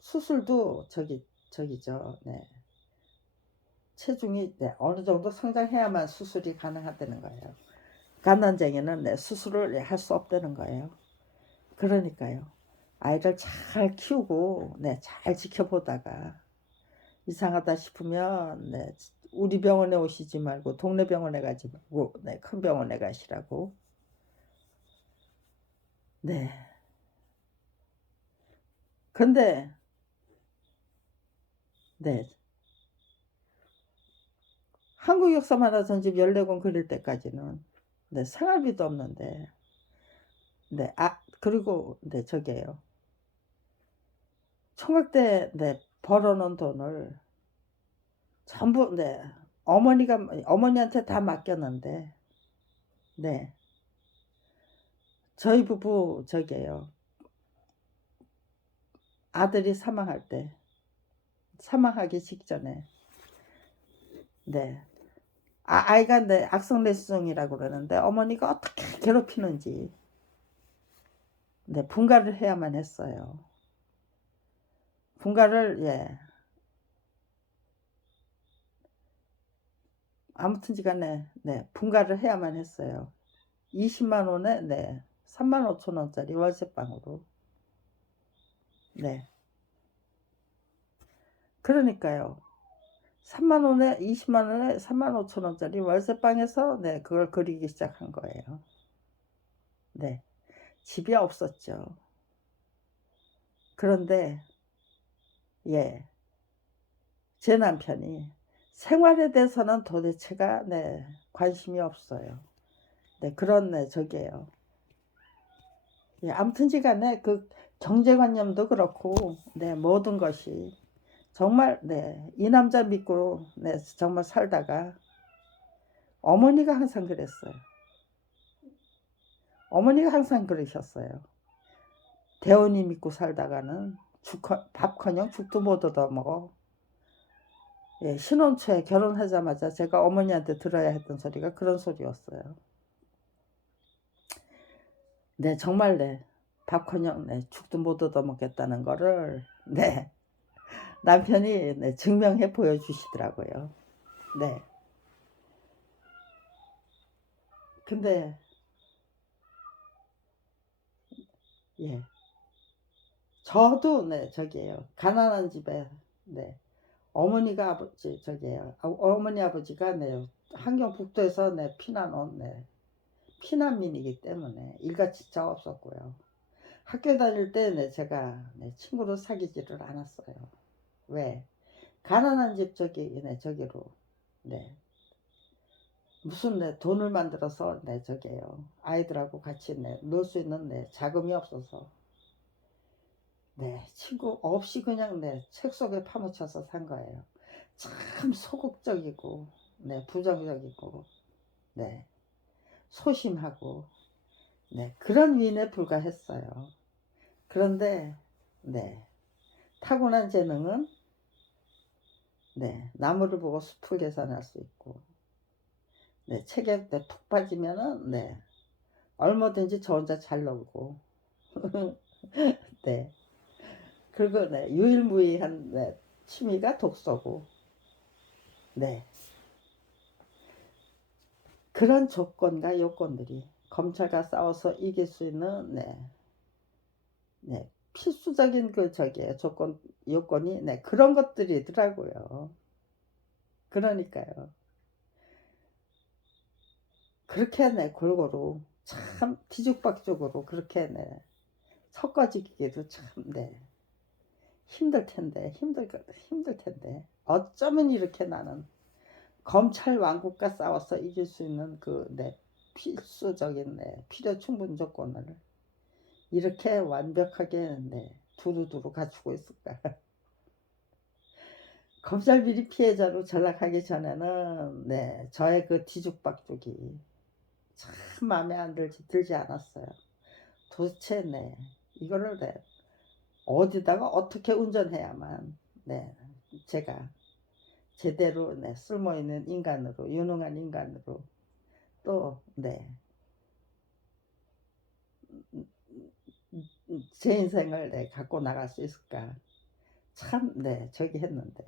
수술도 저기죠. 네. 체중이 네, 어느 정도 성장해야만 수술이 가능하다는 거예요. 갓난쟁이는 네, 수술을 할 수 없다는 거예요. 그러니까요. 아이를 잘 키우고 네, 잘 지켜보다가 이상하다 싶으면 네, 우리 병원에 오시지 말고 동네 병원에 가지 말고 네, 큰 병원에 가시라고. 네. 근데 네. 한국 역사 만화 전집 14권 그릴 때까지는 네, 생활비도 없는데 네, 그리고 네, 저게요. 총각 때 네, 벌어놓은 돈을 전부 네. 어머니한테 다 맡겼는데 네. 저희 부부 저기예요. 아들이 사망하기 직전에 네. 아이가 네 악성뇌수종이라고 그러는데 어머니가 어떻게 괴롭히는지 네 분가를 해야만 했어요. 분가를 예. 아무튼지간에 네 분가를 해야만 했어요. 20만 원에 네 35,000원짜리 월세방으로. 네. 그러니까요. 3만 원에 20만 원에 35,000원짜리 월세방에서 네 그걸 그리기 시작한 거예요. 네. 집이 없었죠. 그런데 예. 제 남편이 생활에 대해서는 도대체가 네 관심이 없어요. 네 그런 네 저기예요. 예 아무튼지간에 그 경제관념도 그렇고 네 모든 것이 정말 네 이 남자 믿고 네 정말 살다가 어머니가 항상 그랬어요. 어머니가 항상 그러셨어요. 대원이 믿고 살다가는 밥커녕 죽도 못 얻어먹어. 예, 신혼 초에 결혼하자마자 제가 어머니한테 들어야 했던 소리가 그런 소리였어요. 네, 정말 네, 밥커녕 네, 죽도 못 얻어먹겠다는 거를 네, 남편이 네, 증명해 보여주시더라고요. 네. 근데 예, 저도 네, 저기예요. 가난한 집에 네, 어머니가 아버지 저기예요. 어머니 아버지가 네, 함경북도에서 네, 피난 온 네, 피난민이기 때문에 일가지가 없었고요. 학교 다닐 때 네, 제가 네, 친구를 사귀지를 않았어요. 왜? 가난한 집 네, 저기로 네, 무슨 네, 돈을 만들어서 네, 저기요. 아이들하고 같이 네, 놀 수 있는 네, 자금이 없어서 네, 친구 없이 그냥 네, 책 속에 파묻혀서 산 거예요. 참 소극적이고 네, 부정적이고 네, 소심하고 네, 그런 위인에 불과했어요. 그런데 네, 타고난 재능은 네, 나무를 보고 숲을 계산할 수 있고 네, 책에 네, 푹 빠지면은 네, 얼마든지 저 혼자 잘 놀고 네, 그리고 네, 유일무이한 네, 취미가 독서고 네, 그런 조건과 요건들이 검찰과 싸워서 이길 수 있는 네, 네, 필수적인 그 저기에 요건이 네, 그런 것들이더라고요. 그러니까요. 그렇게 네, 골고루 참 뒤죽박죽으로 그렇게 네, 섞어지기도 참 네, 힘들 텐데 어쩌면 이렇게 나는 검찰 왕국과 싸워서 이길 수 있는 그 네, 필수적인 네, 필요 충분 조건을 이렇게 완벽하게 네, 두루두루 갖추고 있을까. 검찰 비리 피해자로 전락하기 전에는 네, 저의 그 뒤죽박죽이 참 마음에 안 들지 않았어요. 도대체 네, 이거를 네, 어디다가 어떻게 운전해야만 네, 제가 제대로 네, 쓸모있는 인간으로 유능한 인간으로 또 네, 제 인생을 네, 갖고 나갈 수 있을까 참 네, 저기 했는데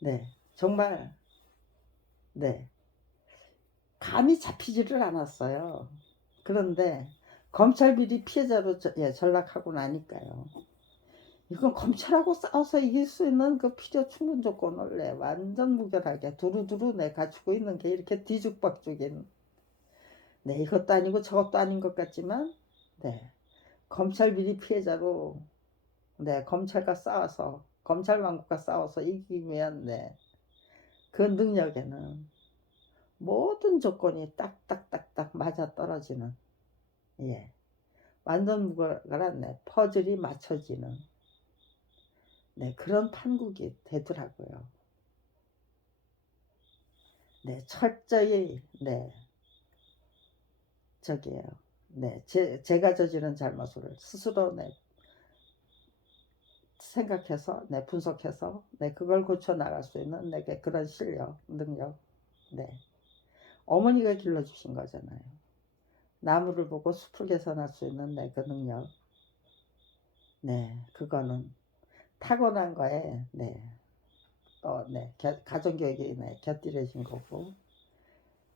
네, 정말 네, 감이 잡히지를 않았어요. 그런데 검찰 비리 피해자로 예, 전락하고 나니까요. 이건 검찰하고 싸워서 이길 수 있는 그 필요 충분 조건을 네, 완전 무결하게 두루두루 네, 갖추고 있는 게 이렇게 뒤죽박죽인 네, 이것도 아니고 저것도 아닌 것 같지만 네, 검찰 비리 피해자로 네, 검찰 왕국과 싸워서 이기기 위한 네, 그 능력에는 모든 조건이 딱딱딱딱 맞아 떨어지는 예, 완전 무결한 네, 퍼즐이 맞춰지는 네, 그런 판국이 되더라고요. 네, 철저히, 네, 저기에요. 네, 제가 저지른 잘못을 스스로, 네, 생각해서, 네, 분석해서, 네, 그걸 고쳐 나갈 수 있는, 네, 그런 실력, 능력, 네, 어머니가 길러주신 거잖아요. 나무를 보고 숲을 개선할 수 있는, 네, 그 능력, 네, 그거는 타고난 거에, 네, 네, 가정교육이, 네, 곁들여진 거고,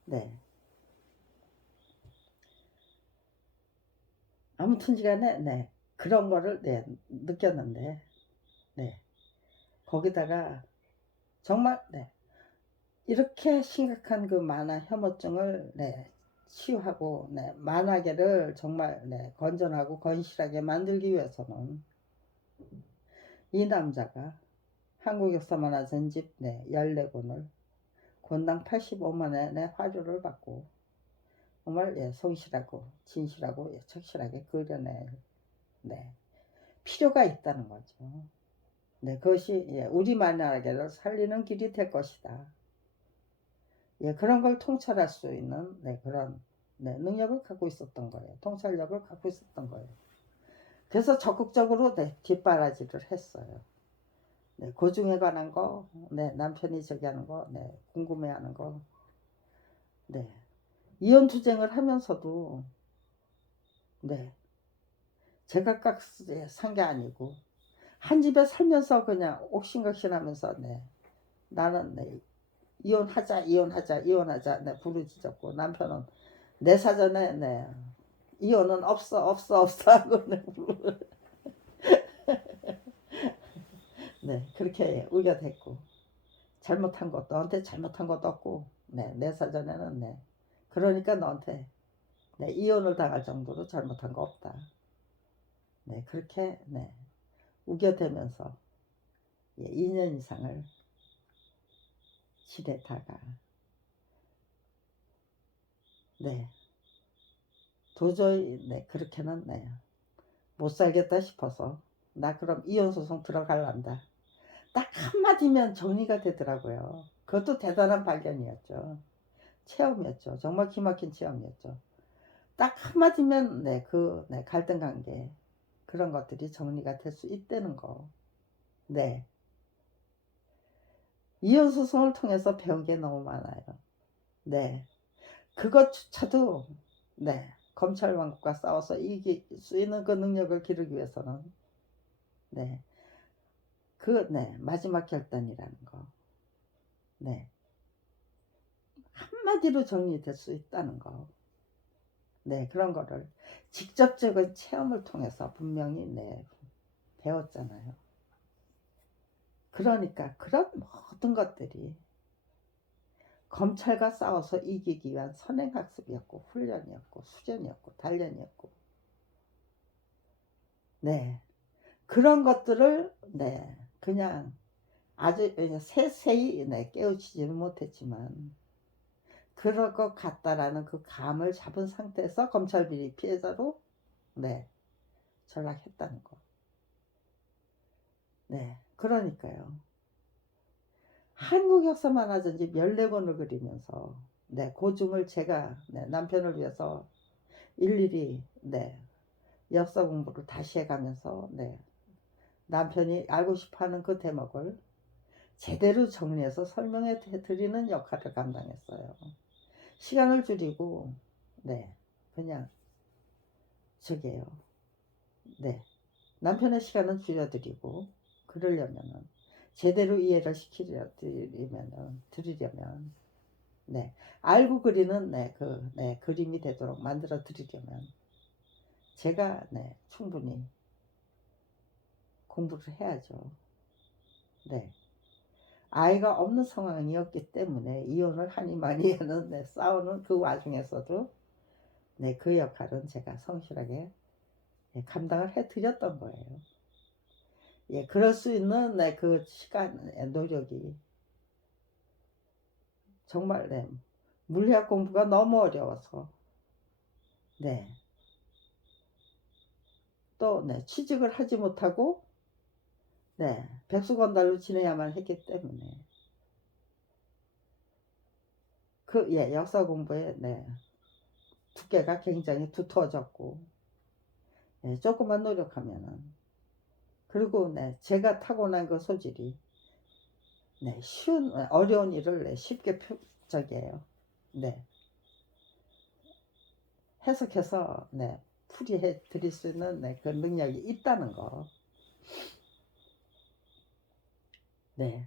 네, 아무튼 시간에, 네, 그런 거를, 네, 느꼈는데, 네, 거기다가 정말, 네, 이렇게 심각한 그 만화 혐오증을, 네, 치유하고, 네, 만화계를 정말, 네, 건전하고 건실하게 만들기 위해서는 이 남자가 한국 역사 만화 전집, 네, 14권을 권당 85만 원의 화료를 받고 정말, 예, 성실하고 진실하고, 예, 착실하게 그려낼, 네, 필요가 있다는 거죠. 네, 그것이, 예, 우리 만화계를 살리는 길이 될 것이다. 예, 그런 걸 통찰할 수 있는, 네, 그런, 네, 능력을 갖고 있었던 거예요. 통찰력을 갖고 있었던 거예요. 그래서 적극적으로, 네, 뒷바라지를 했어요. 네, 고중에 관한 거, 네, 남편이 저기 하는 거, 네, 궁금해하는 거, 네, 이혼 투쟁을 하면서도, 네, 제각각 산 게 아니고 한 집에 살면서 그냥 옥신각신하면서, 네, 나는, 네, 이혼하자, 이혼하자, 이혼하자, 네, 부르짖었고 남편은 내 사전에, 네, 이혼은 없어, 없어, 없어 하고, 네, 네, 그렇게 우겨댔고, 잘못한 것도, 너한테 잘못한 것도 없고, 네, 내 사전에는, 네, 그러니까 너한테, 네, 이혼을 당할 정도로 잘못한 거 없다. 네, 그렇게, 네, 우겨대면서, 예, 2년 이상을 지내다가, 네, 도저히, 네, 그렇게는, 네, 못 살겠다 싶어서 나 그럼 이혼 소송 들어갈란다. 딱 한마디면 정리가 되더라고요. 그것도 대단한 발견이었죠. 체험이었죠. 정말 기막힌 체험이었죠. 딱 한마디면, 네, 네, 갈등 관계 그런 것들이 정리가 될 수 있다는 거. 네, 이혼 소송을 통해서 배운 게 너무 많아요. 네, 그것조차도, 네, 검찰 왕국과 싸워서 이길 수 있는 그 능력을 기르기 위해서는, 네, 네, 마지막 결단이라는 거, 네, 한마디로 정리될 수 있다는 거, 네, 그런 거를 직접적인 체험을 통해서 분명히, 네, 배웠잖아요. 그러니까 그런 모든 것들이 검찰과 싸워서 이기기 위한 선행학습이었고 훈련이었고 수련이었고 단련이었고, 네, 그런 것들을, 네, 그냥 아주 세세히, 네, 깨우치지는 못했지만 그럴 것 같다라는 그 감을 잡은 상태에서 검찰 비리 피해자로, 네, 전락했다는 거. 네, 그러니까요. 한국 역사 만화전집 14권을 그리면서, 네, 고중을 제가, 네, 남편을 위해서 일일이, 네, 역사 공부를 다시 해가면서, 네, 남편이 알고 싶어하는 그 대목을 제대로 정리해서 설명해 드리는 역할을 감당했어요. 시간을 줄이고, 네, 그냥 저게요. 네, 남편의 시간은 줄여드리고, 그러려면은 제대로 이해를 드리려면, 네, 알고 그리는, 네, 네, 그림이 되도록 만들어 드리려면 제가, 네, 충분히 공부를 해야죠. 네, 아이가 없는 상황이었기 때문에 이혼을 하니 많이 하는, 네, 싸우는 그 와중에서도, 네, 그 역할은 제가 성실하게, 네, 감당을 해드렸던 거예요. 예, 그럴 수 있는, 네, 그 시간의 노력이 정말, 네, 물리학 공부가 너무 어려워서, 네, 또, 네, 취직을 하지 못하고 네, 백수건달로 지내야만 했기 때문에 그 예, 역사 공부에 네, 두께가 굉장히 두터워졌고 예, 조금만 노력하면은 그리고 네, 제가 타고난 그 소질이 네, 쉬운 어려운 일을 네, 쉽게 저기예요. 네, 해석해서 네, 풀이해 드릴 수 있는 네, 그 능력이 있다는 거. 네,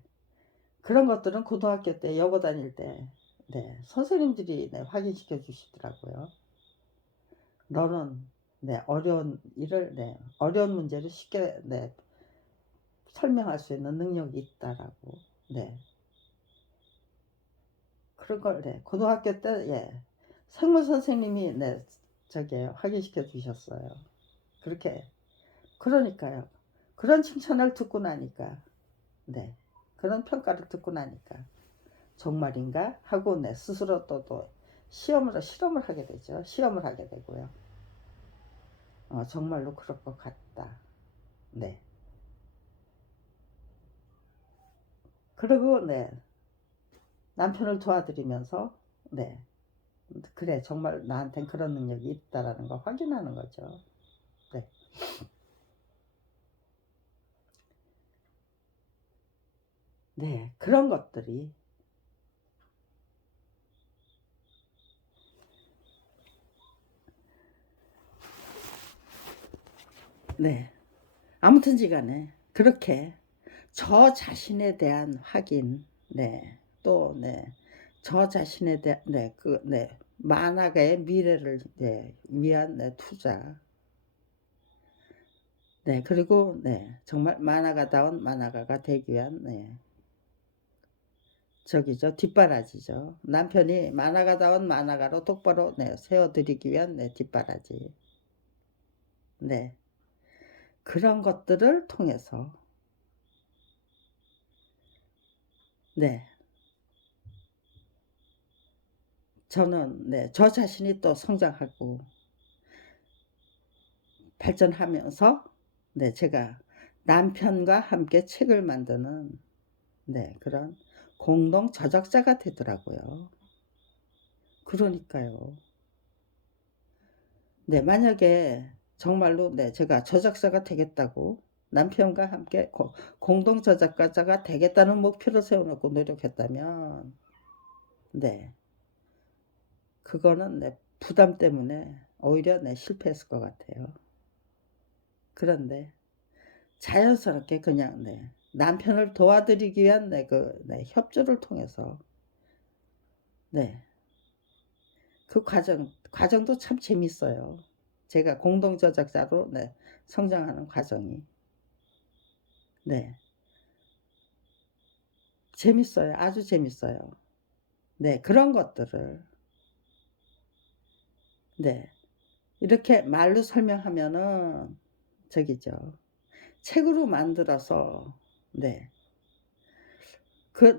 그런 것들은 고등학교 때 여고 다닐 때 네, 선생님들이 네, 확인시켜 주시더라고요. 너는 네, 어려운 일을 네, 어려운 문제를 쉽게 네, 설명할 수 있는 능력이 있다라고. 네, 그런 걸 네, 고등학교 때 예, 생물 선생님이 네, 저기 확인시켜 주셨어요. 그렇게 그러니까요. 그런 칭찬을 듣고 나니까 네, 그런 평가를 듣고 나니까 정말인가 하고 내 스스로 또 실험을 하게 되죠. 시험을 하게 되고요. 정말로 그럴 것 같다. 네. 그리고 네, 남편을 도와드리면서 네, 그래 정말 나한텐 그런 능력이 있다라는 거 확인하는 거죠. 네. 네, 그런 것들이 네, 아무튼지간에 그렇게 저 자신에 대한 확인, 네, 또 네, 저 자신에 대한 네, 그 네, 만화가의 미래를 네, 위한 네, 투자, 네, 그리고 네, 정말 만화가다운 만화가가 되기 위한 네, 저기죠, 뒷바라지죠. 남편이 만화가다운 만화가로 똑바로 네, 세워드리기 위한 네, 뒷바라지. 네, 그런 것들을 통해서 네, 저는 네, 저 자신이 또 성장하고 발전하면서 네, 제가 남편과 함께 책을 만드는 네, 그런 공동 저작자가 되더라고요. 그러니까요. 네, 만약에 정말로 네, 제가 저작자가 되겠다고 남편과 함께 공동 저작자가 되겠다는 목표를 세워놓고 노력했다면 네, 그거는 네, 부담 때문에 오히려 네, 실패했을 것 같아요. 그런데 자연스럽게 그냥 네, 남편을 도와드리기 위한 네, 그 네, 협조를 통해서 네, 그 과정도 참 재밌어요. 제가 공동 저작자로 네, 성장하는 과정이 네, 재밌어요. 아주 재밌어요. 네, 그런 것들을 네, 이렇게 말로 설명하면은 저기죠. 책으로 만들어서 네,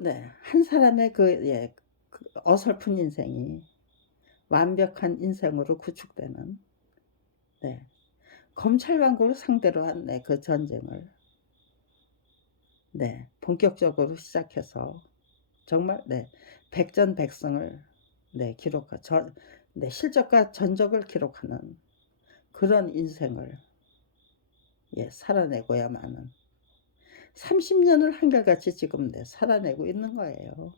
네, 한 사람의 예, 그 어설픈 인생이 완벽한 인생으로 구축되는 네, 검찰왕국을 상대로 한 네, 그 전쟁을 네, 본격적으로 시작해서 정말 네, 백전백승을 네, 네, 실적과 전적을 기록하는 그런 인생을 예, 살아내고야만은 30년을 한결같이 지금 네, 살아내고 있는 거예요.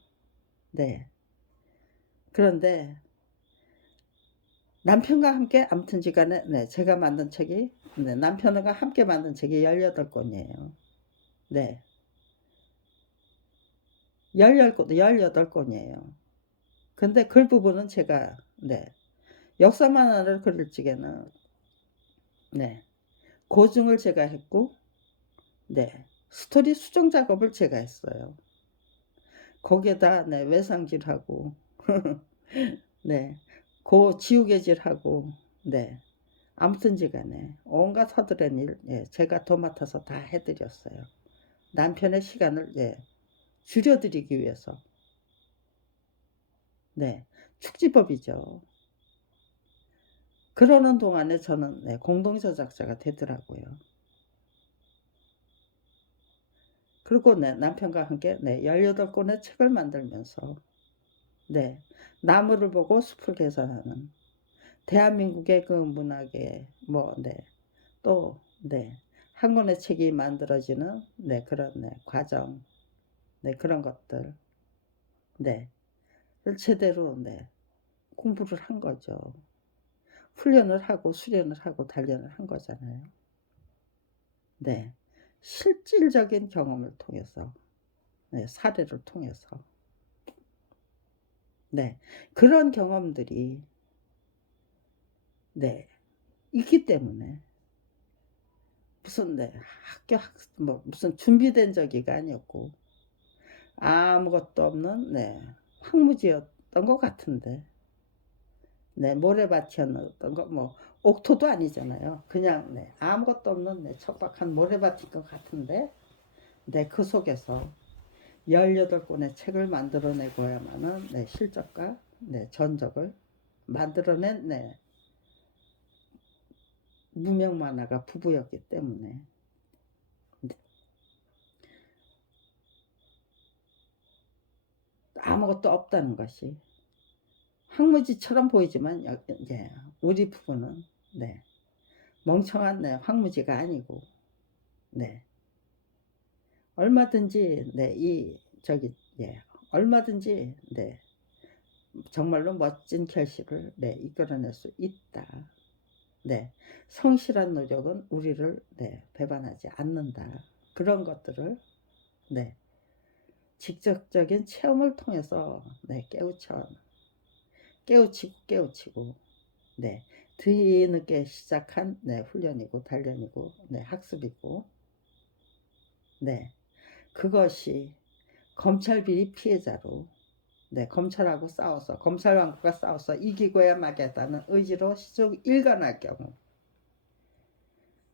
네. 그런데 남편과 함께 아무튼지간에 네, 제가 만든 책이 네, 남편과 함께 만든 책이 18권이에요. 네. 18권이에요. 근데 글 부분은 제가 네. 역사 만화를 그릴 적에는 네. 고증을 제가 했고 네. 스토리 수정 작업을 제가 했어요. 거기에다 네, 외상질하고 네. 지우개질하고 네. 아무튼지간에 온갖 서두른 일 예, 제가 도맡아서 다 해드렸어요. 남편의 시간을 예, 줄여드리기 위해서. 네. 축지법이죠. 그러는 동안에 저는 네, 공동저작자가 되더라고요. 그리고 네, 남편과 함께 네, 18권의 책을 만들면서 네, 나무를 보고 숲을 개선하는 대한민국의 그 문학의 뭐 네, 또 네, 한 권의 책이 만들어지는 네, 그런 네, 과정, 네, 그런 것들 네, 제대로 네, 공부를 한 거죠. 훈련을 하고 수련을 하고 단련을 한 거잖아요. 네. 실질적인 경험을 통해서 네, 사례를 통해서 네. 그런 경험들이 네. 있기 때문에 무슨 네. 학교 뭐 무슨 준비된 적이가 아니었고 아무것도 없는 네. 황무지였던 것 같은데 네. 모래밭이었던 거 뭐 옥토도 아니잖아요. 그냥 네. 아무것도 없는 네. 척박한 모래밭인 것 같은데 네. 그 속에서 18권의 책을 만들어내고야만은 네. 실적과 네. 전적을 만들어낸 네. 무명 만화가 부부였기 때문에 아무것도 없다는 것이 황무지처럼 보이지만 예, 우리 부부는 네, 멍청한 네, 황무지가 아니고 네, 얼마든지 네, 이 저기 예, 얼마든지 네, 정말로 멋진 결실을 네, 이끌어낼 수 있다. 네, 성실한 노력은 우리를 네, 배반하지 않는다. 그런 것들을 네, 직접적인 체험을 통해서 네, 깨우치고 네, 뒤늦게 시작한 네, 훈련이고 단련이고 네, 학습이고 네, 그것이 검찰 비리 피해자로 네, 검찰하고 싸워서 검찰 왕국과 싸워서 이기고야 마겠다는 의지로 시속 일관할 경우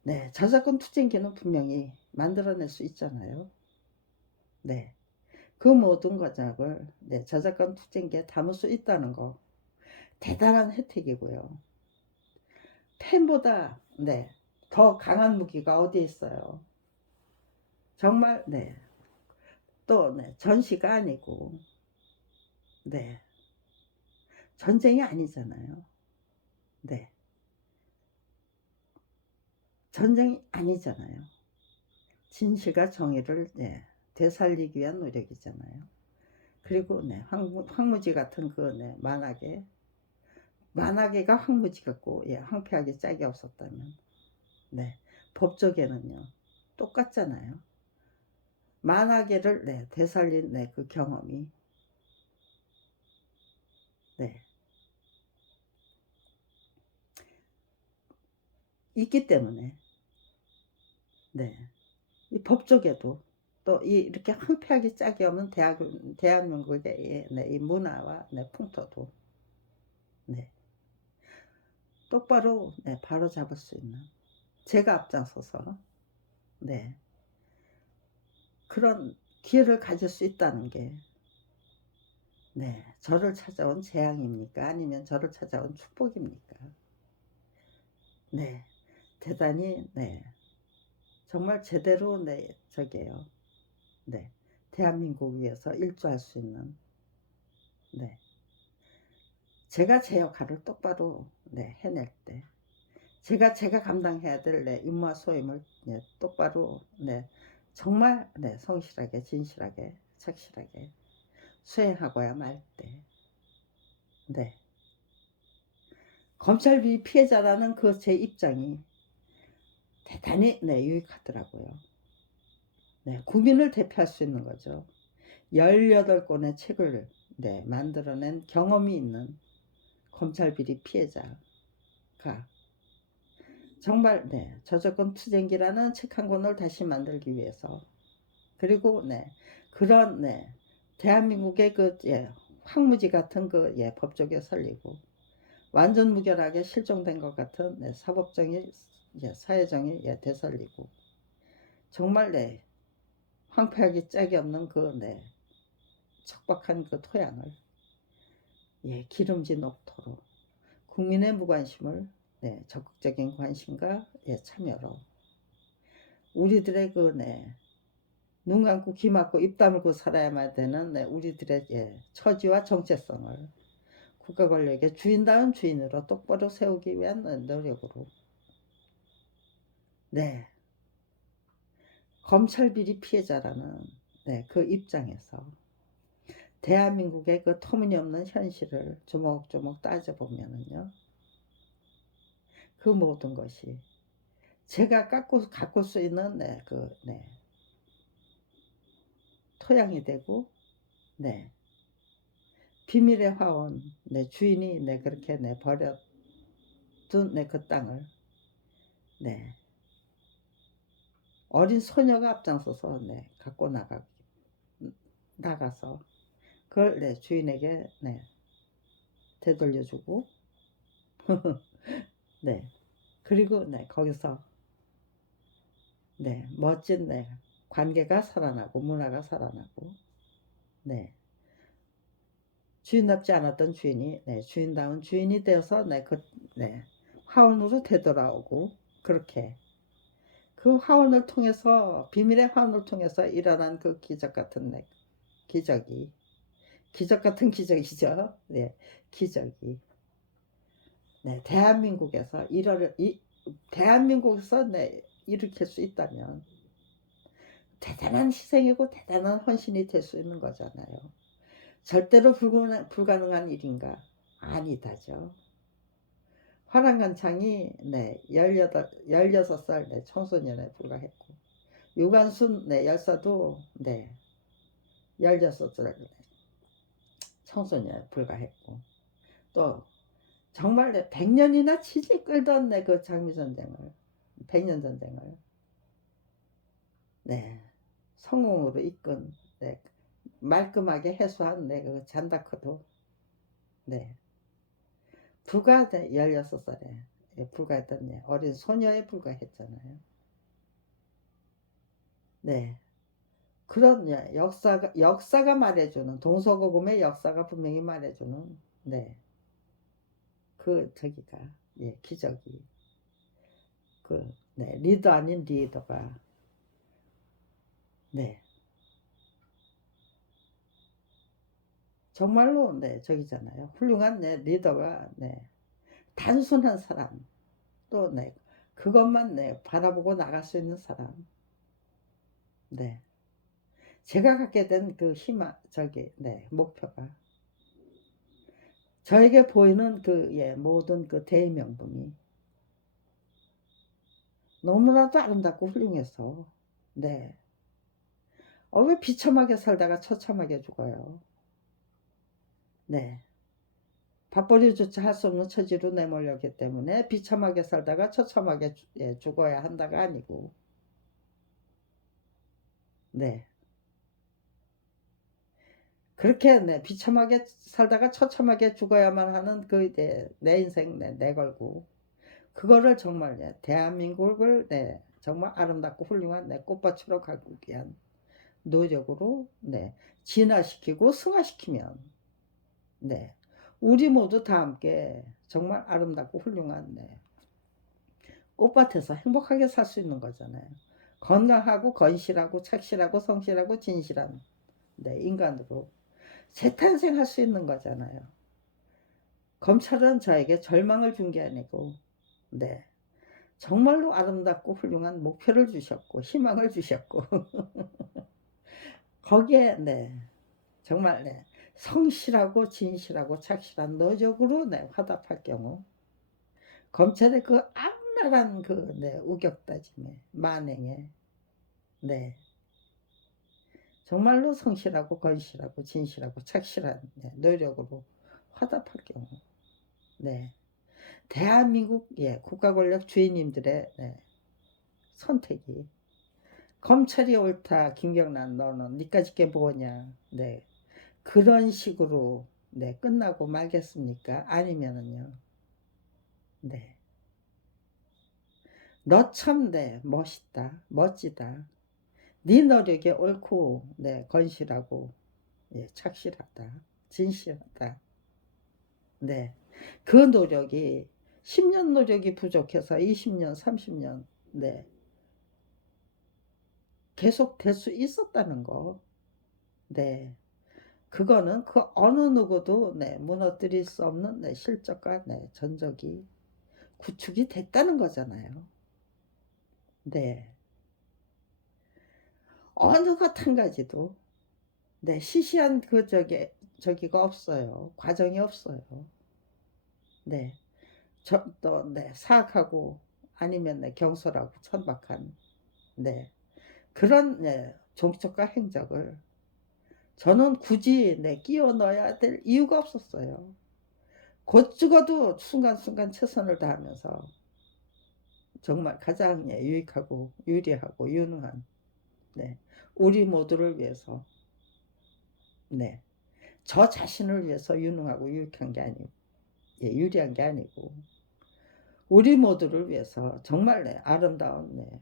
네, 저작권 투쟁기는 분명히 만들어낼 수 있잖아요. 네, 그 모든 것을 네, 저작권 투쟁기에 담을 수 있다는 거 대단한 혜택이고요. 펜보다 네, 더 강한 무기가 어디 있어요. 정말 네, 또 네, 전시가 아니고 네, 전쟁이 아니잖아요. 네, 전쟁이 아니잖아요. 진실과 정의를 네, 되살리기 위한 노력이잖아요. 그리고 네, 황무지 같은 그 네, 만화계가 황무지 같고 예, 황폐하게 짝이 없었다면 네, 법조계는요 똑같잖아요. 만화계를 네, 되살린 네, 그 경험이 네, 있기 때문에 네, 이 법조계도 또 이렇게 황폐하게 짝이 없는 대한민국의 네, 이 문화와 네, 풍토도 네, 똑바로 네, 바로 잡을 수 있는 제가 앞장서서 네, 그런 기회를 가질 수 있다는 게 네, 저를 찾아온 재앙입니까? 아니면 저를 찾아온 축복입니까? 네, 대단히 네, 정말 제대로 네, 저게요. 네, 대한민국 위해서 일조할 수 있는 네, 제가 제 역할을 똑바로 네, 해낼 때 제가 감당해야 될 네, 임무와 소임을 네, 똑바로 네, 정말 네, 성실하게 진실하게 착실하게 수행하고야 말 때 네, 검찰 비리 피해자라는 그 제 입장이 대단히 네, 유익하더라고요. 네, 국민을 대표할 수 있는 거죠. 18권의 책을 네, 만들어낸 경험이 있는 검찰 비리 피해자가 정말 네, 저작권 투쟁기라는 책 한 권을 다시 만들기 위해서 그리고 네, 그런 네, 대한민국의 그 예, 황무지 같은 그 예, 법조계 살리고 완전 무결하게 실종된 것 같은 네, 사법정의 예, 사회정의 예, 되살리고 정말 네, 황폐하기 짝이 없는 그 네, 척박한 그 토양을 예, 기름진 옥토로 국민의 무관심을 네, 적극적인 관심과 예, 참여로 우리들의 그 네, 눈 감고 귀 막고 입 다물고 살아야만 되는 네, 우리들의 예, 처지와 정체성을 국가 권력의 주인다운 주인으로 똑바로 세우기 위한 노력으로 네, 검찰 비리 피해자라는 네, 그 입장에서 대한민국의 그 터무니없는 현실을 조목조목 따져보면은요, 그 모든 것이 제가 갖고 수 있는 네, 네, 토양이 되고, 네, 비밀의 화원, 네, 주인이 네, 그렇게 네, 버려둔 네, 그 땅을, 네, 어린 소녀가 앞장서서 네, 갖고 나가서, 그걸 네, 주인에게 네, 되돌려주고, 네, 그리고 네, 거기서 네, 멋진 네, 관계가 살아나고, 문화가 살아나고, 네, 주인답지 않았던 주인이 네, 주인다운 주인이 되어서 네, 네, 화원으로 되돌아오고 그렇게 그 화원을 통해서 비밀의 화원을 통해서 일어난 그 기적 같은 네, 기적 같은 기적이죠. 네, 기적이 네, 대한민국에서 네, 일으킬 수 있다면 대단한 희생이고 대단한 헌신이 될 수 있는 거잖아요. 절대로 불가능한 일인가? 아니다죠. 화랑간창이 네, 16살 네, 청소년에 불과했고 유관순 네, 열사도 네, 16살 청소년에 불과했고 또 정말 네, 100년이나 치질 끌던 네, 그 장미전쟁을 100년 전쟁을 네, 성공으로 이끈 네, 말끔하게 해소한 네, 그 잔다크도 네, 불과 16살에 불과했던 어린 소녀에 불과했잖아요. 네. 그런 역사가 말해주는 동서고금의 역사가 분명히 말해주는 네. 그 저기가 예, 기적이 그 네, 리더 아닌 리더가 네. 정말로 네, 저기잖아요. 훌륭한 네, 리더가 네. 단순한 사람 또 네. 그것만 네, 바라보고 나갈 수 있는 사람. 네. 제가 갖게 된 그 네, 목표가 저에게 보이는 그 예, 모든 그 대의명분이 너무나도 아름답고 훌륭해서 네. 왜 비참하게 살다가 처참하게 죽어요. 네. 밥벌이조차 할 수 없는 처지로 내몰렸기 때문에 비참하게 살다가 처참하게 예, 죽어야 한다가 아니고 네. 그렇게 네, 비참하게 살다가 처참하게 죽어야만 하는 그 내 인생 내걸고 그거를 정말 네, 대한민국을 네, 정말 아름답고 훌륭한 네, 꽃밭으로 가기 위한 노력으로 네, 진화시키고 승화시키면 네, 우리 모두 다 함께 정말 아름답고 훌륭한 네, 꽃밭에서 행복하게 살 수 있는 거잖아요. 건강하고 건실하고 착실하고 성실하고 진실한 네, 인간으로 재탄생할 수 있는 거잖아요. 검찰은 저에게 절망을 준 게 아니고 네, 정말로 아름답고 훌륭한 목표를 주셨고 희망을 주셨고 거기에 네, 정말 네, 성실하고 진실하고 착실한 노력으로 네, 화답할 경우 검찰의 그 악랄한 그 네, 우격다짐에 만행에 네, 정말로 성실하고 건실하고 진실하고 착실한 네, 노력으로 화답할 경우 네, 대한민국 예, 국가 권력 주인님들의 네, 선택이 검찰이 옳다 김경란 너는 니까짓 게 뭐냐 네, 그런 식으로 네, 끝나고 말겠습니까? 아니면은요 네, 너 참 네, 멋있다 멋지다 네 노력이 옳고 네, 건실하고 예, 착실하다 진실하다 네, 그 노력이 10년 노력이 부족해서 20년 30년 네, 계속 될 수 있었다는 거. 네. 그거는 그 어느 누구도 네, 무너뜨릴 수 없는 네, 실적과 네, 전적이 구축이 됐다는 거잖아요. 네. 어느 것 한 가지도 네, 시시한 저기가 없어요. 과정이 없어요. 네. 또 네, 사악하고 아니면 네, 경솔하고 천박한 네. 그런 네, 종적과 행적을 저는 굳이 네, 끼워 넣어야 될 이유가 없었어요. 곧 죽어도 순간순간 최선을 다하면서 정말 가장 예, 유익하고 유리하고 유능한 네, 우리 모두를 위해서 네, 저 자신을 위해서 유능하고 유익한 게 아니고 예, 유리한 게 아니고 우리 모두를 위해서 정말 네, 아름다운 네,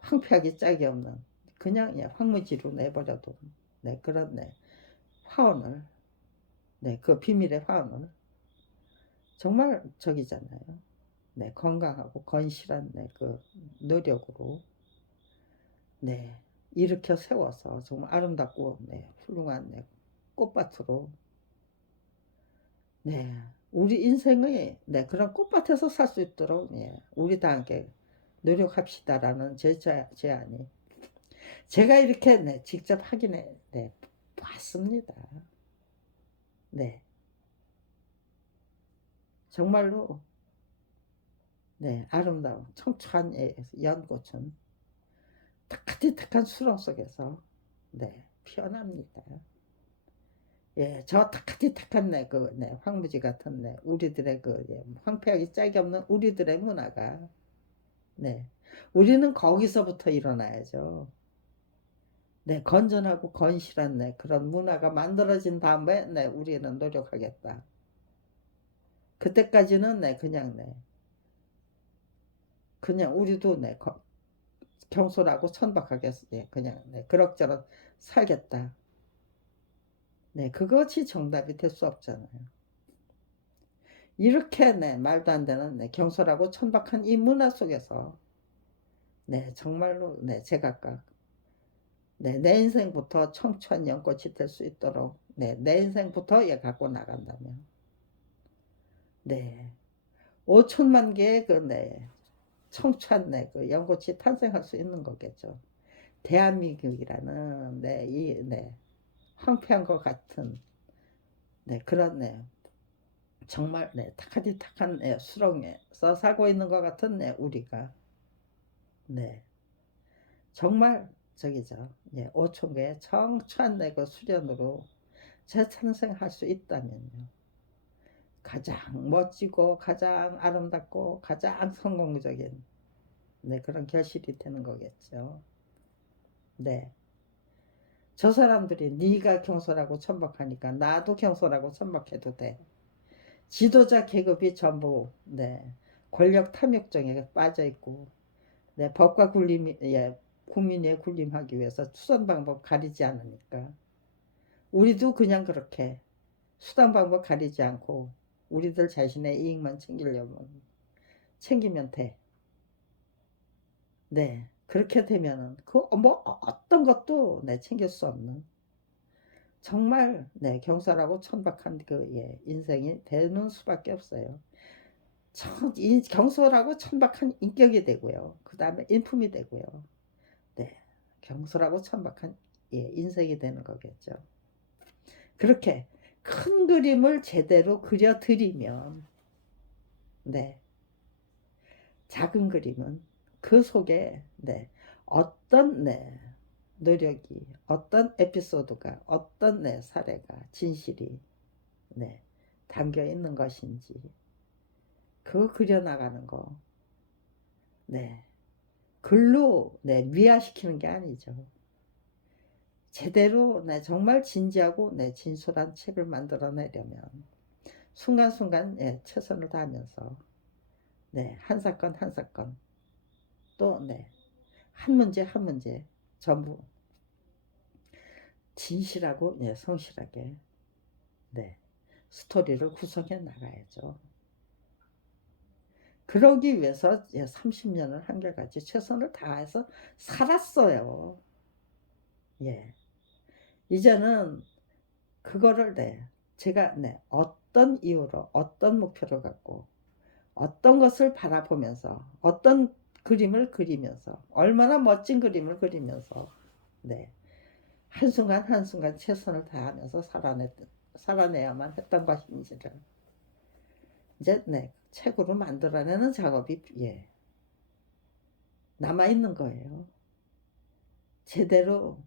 황폐하기 짝이 없는 그냥 예, 황무지로 내버려둔 네, 그런 네, 화원을 네, 그 비밀의 화원을 정말 저기잖아요. 네, 건강하고 건실한 네, 그 노력으로 네, 일으켜 세워서 정말 아름답고 네, 훌륭한 네, 꽃밭으로 네, 우리 인생의 네, 그런 꽃밭에서 살 수 있도록 예, 우리 다 함께 노력합시다라는 제 제안이 제가 이렇게 네, 직접 확인해 네, 봤습니다. 네, 정말로 네, 아름다운 청초한 연꽃은 탁하디탁한 수렁 속에서 네, 피어납니다. 예, 저 탁하디탁한 네, 황무지 같은 우리들의 예, 황폐하기 짝이 없는 우리들의 문화가 네, 우리는 거기서부터 일어나야죠. 네, 건전하고 건실한 그런 문화가 만들어진 다음에 우리는 노력하겠다. 그때까지는 그냥 우리도 경솔하고 천박하게 그냥 그럭저럭 살겠다. 네, 그것이 정답이 될 수 없잖아요. 이렇게 말도 안 되는 경솔하고 천박한 이 문화 속에서 정말로 제각각 내 인생부터 청초한 연꽃이 될 수 있도록 내 인생부터 갖고 나간다면 5천만 개의 청초한 그 연꽃이 탄생할 수 있는 거겠죠. 대한민국이라는 황폐한 것 같은 그런 정말 탁하디탁한 수렁에서 살고 있는 것 같은 우리가 정말 저기죠. 5천 개의 청초한 그 수련으로 재탄생할 수 있다면요. 가장 멋지고 가장 아름답고 가장 성공적인 그런 결실이 되는 거겠죠. 네. 저 사람들이 네가 경솔하고 천박하니까 나도 경솔하고 천박해도 돼. 지도자 계급이 전부 권력 탐욕정에 빠져 있고 법과 굴림이 국민의 굴림하기 위해서 수단 방법 가리지 않으니까 우리도 그냥 그렇게 수단 방법 가리지 않고 우리들 자신의 이익만 챙기려면 챙기면 돼. 네, 그렇게 되면은 그 뭐 어떤 것도 챙길 수 없는 정말 경솔하고 천박한 그 인생이 되는 수밖에 없어요. 경솔하고 천박한 인격이 되고요. 그 다음에 인품이 되고요. 네, 경솔하고 천박한 인생이 되는 거겠죠. 그렇게 큰 그림을 제대로 그려드리면 작은 그림은 그 속에 어떤 노력이 어떤 에피소드가 어떤 사례가 진실이 담겨 있는 것인지 그거 그려나가는 거 글로 미화시키는 게 아니죠. 제대로 정말 진지하고 진솔한 책을 만들어내려면 순간순간 최선을 다하면서 한 사건 한 사건 또 한 문제 한 문제 전부 진실하고 성실하게 스토리를 구성해 나가야죠. 그러기 위해서 30년을 한결같이 최선을 다해서 살았어요. 예. 이제는 그거를 제가 어떤 이유로 어떤 목표를 갖고 어떤 것을 바라보면서 어떤 그림을 그리면서 얼마나 멋진 그림을 그리면서 한순간 한순간 최선을 다하면서 살아내야만 했던 것인지를 이제 책으로 만들어내는 작업이 남아있는 거예요. 제대로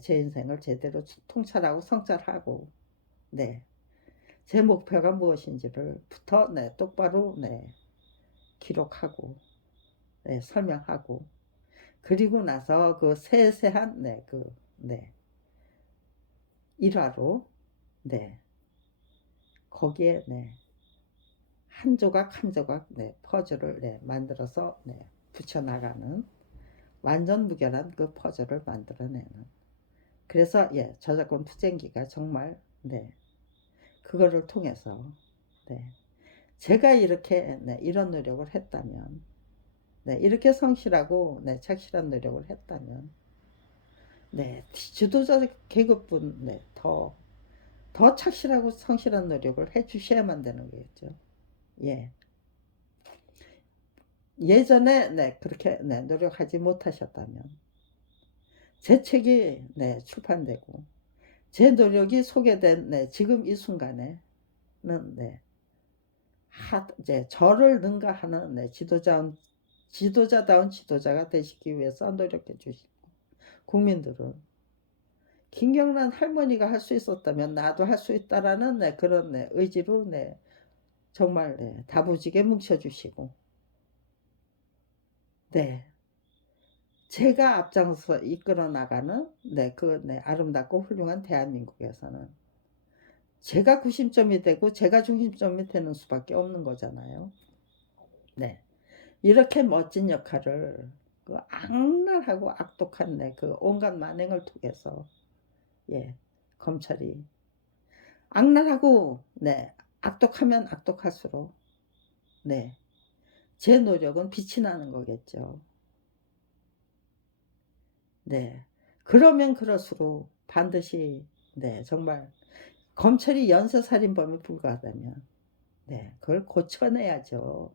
제 인생을 제대로 통찰하고 성찰하고 제 목표가 무엇인지를 똑바로 기록하고 설명하고 그리고 나서 그 세세한 일화로 거기에 한 조각 한 조각 퍼즐을 만들어서 붙여나가는 완전 무결한 그 퍼즐을 만들어내는. 그래서 저작권 투쟁기가 정말 그거를 통해서 제가 이렇게 이런 노력을 했다면 이렇게 성실하고 착실한 노력을 했다면 지도자 계급분 더 착실하고 성실한 노력을 해 주셔야만 되는 거겠죠. 예전에 그렇게 노력하지 못하셨다면 제 책이 출판되고 제 노력이 소개된 지금 이 순간에는 저를 능가하는 지도자다운 지도자가 되시기 위해서 노력해 주시고 국민들은 김경란 할머니가 할 수 있었다면 나도 할 수 있다라는 그런 의지로 정말 다부지게 뭉쳐주시고 제가 앞장서 이끌어 나가는 그 아름답고 훌륭한 대한민국에서는 제가 구심점이 되고 제가 중심점이 되는 수밖에 없는 거잖아요. 이렇게 멋진 역할을 그 악랄하고 악독한 그 온갖 만행을 통해서 검찰이 악랄하고 악독하면 악독할수록 제 노력은 빛이 나는 거겠죠. 그러면 그럴수록 반드시 정말 검찰이 연쇄살인범에 불과하다면 그걸 고쳐내야죠.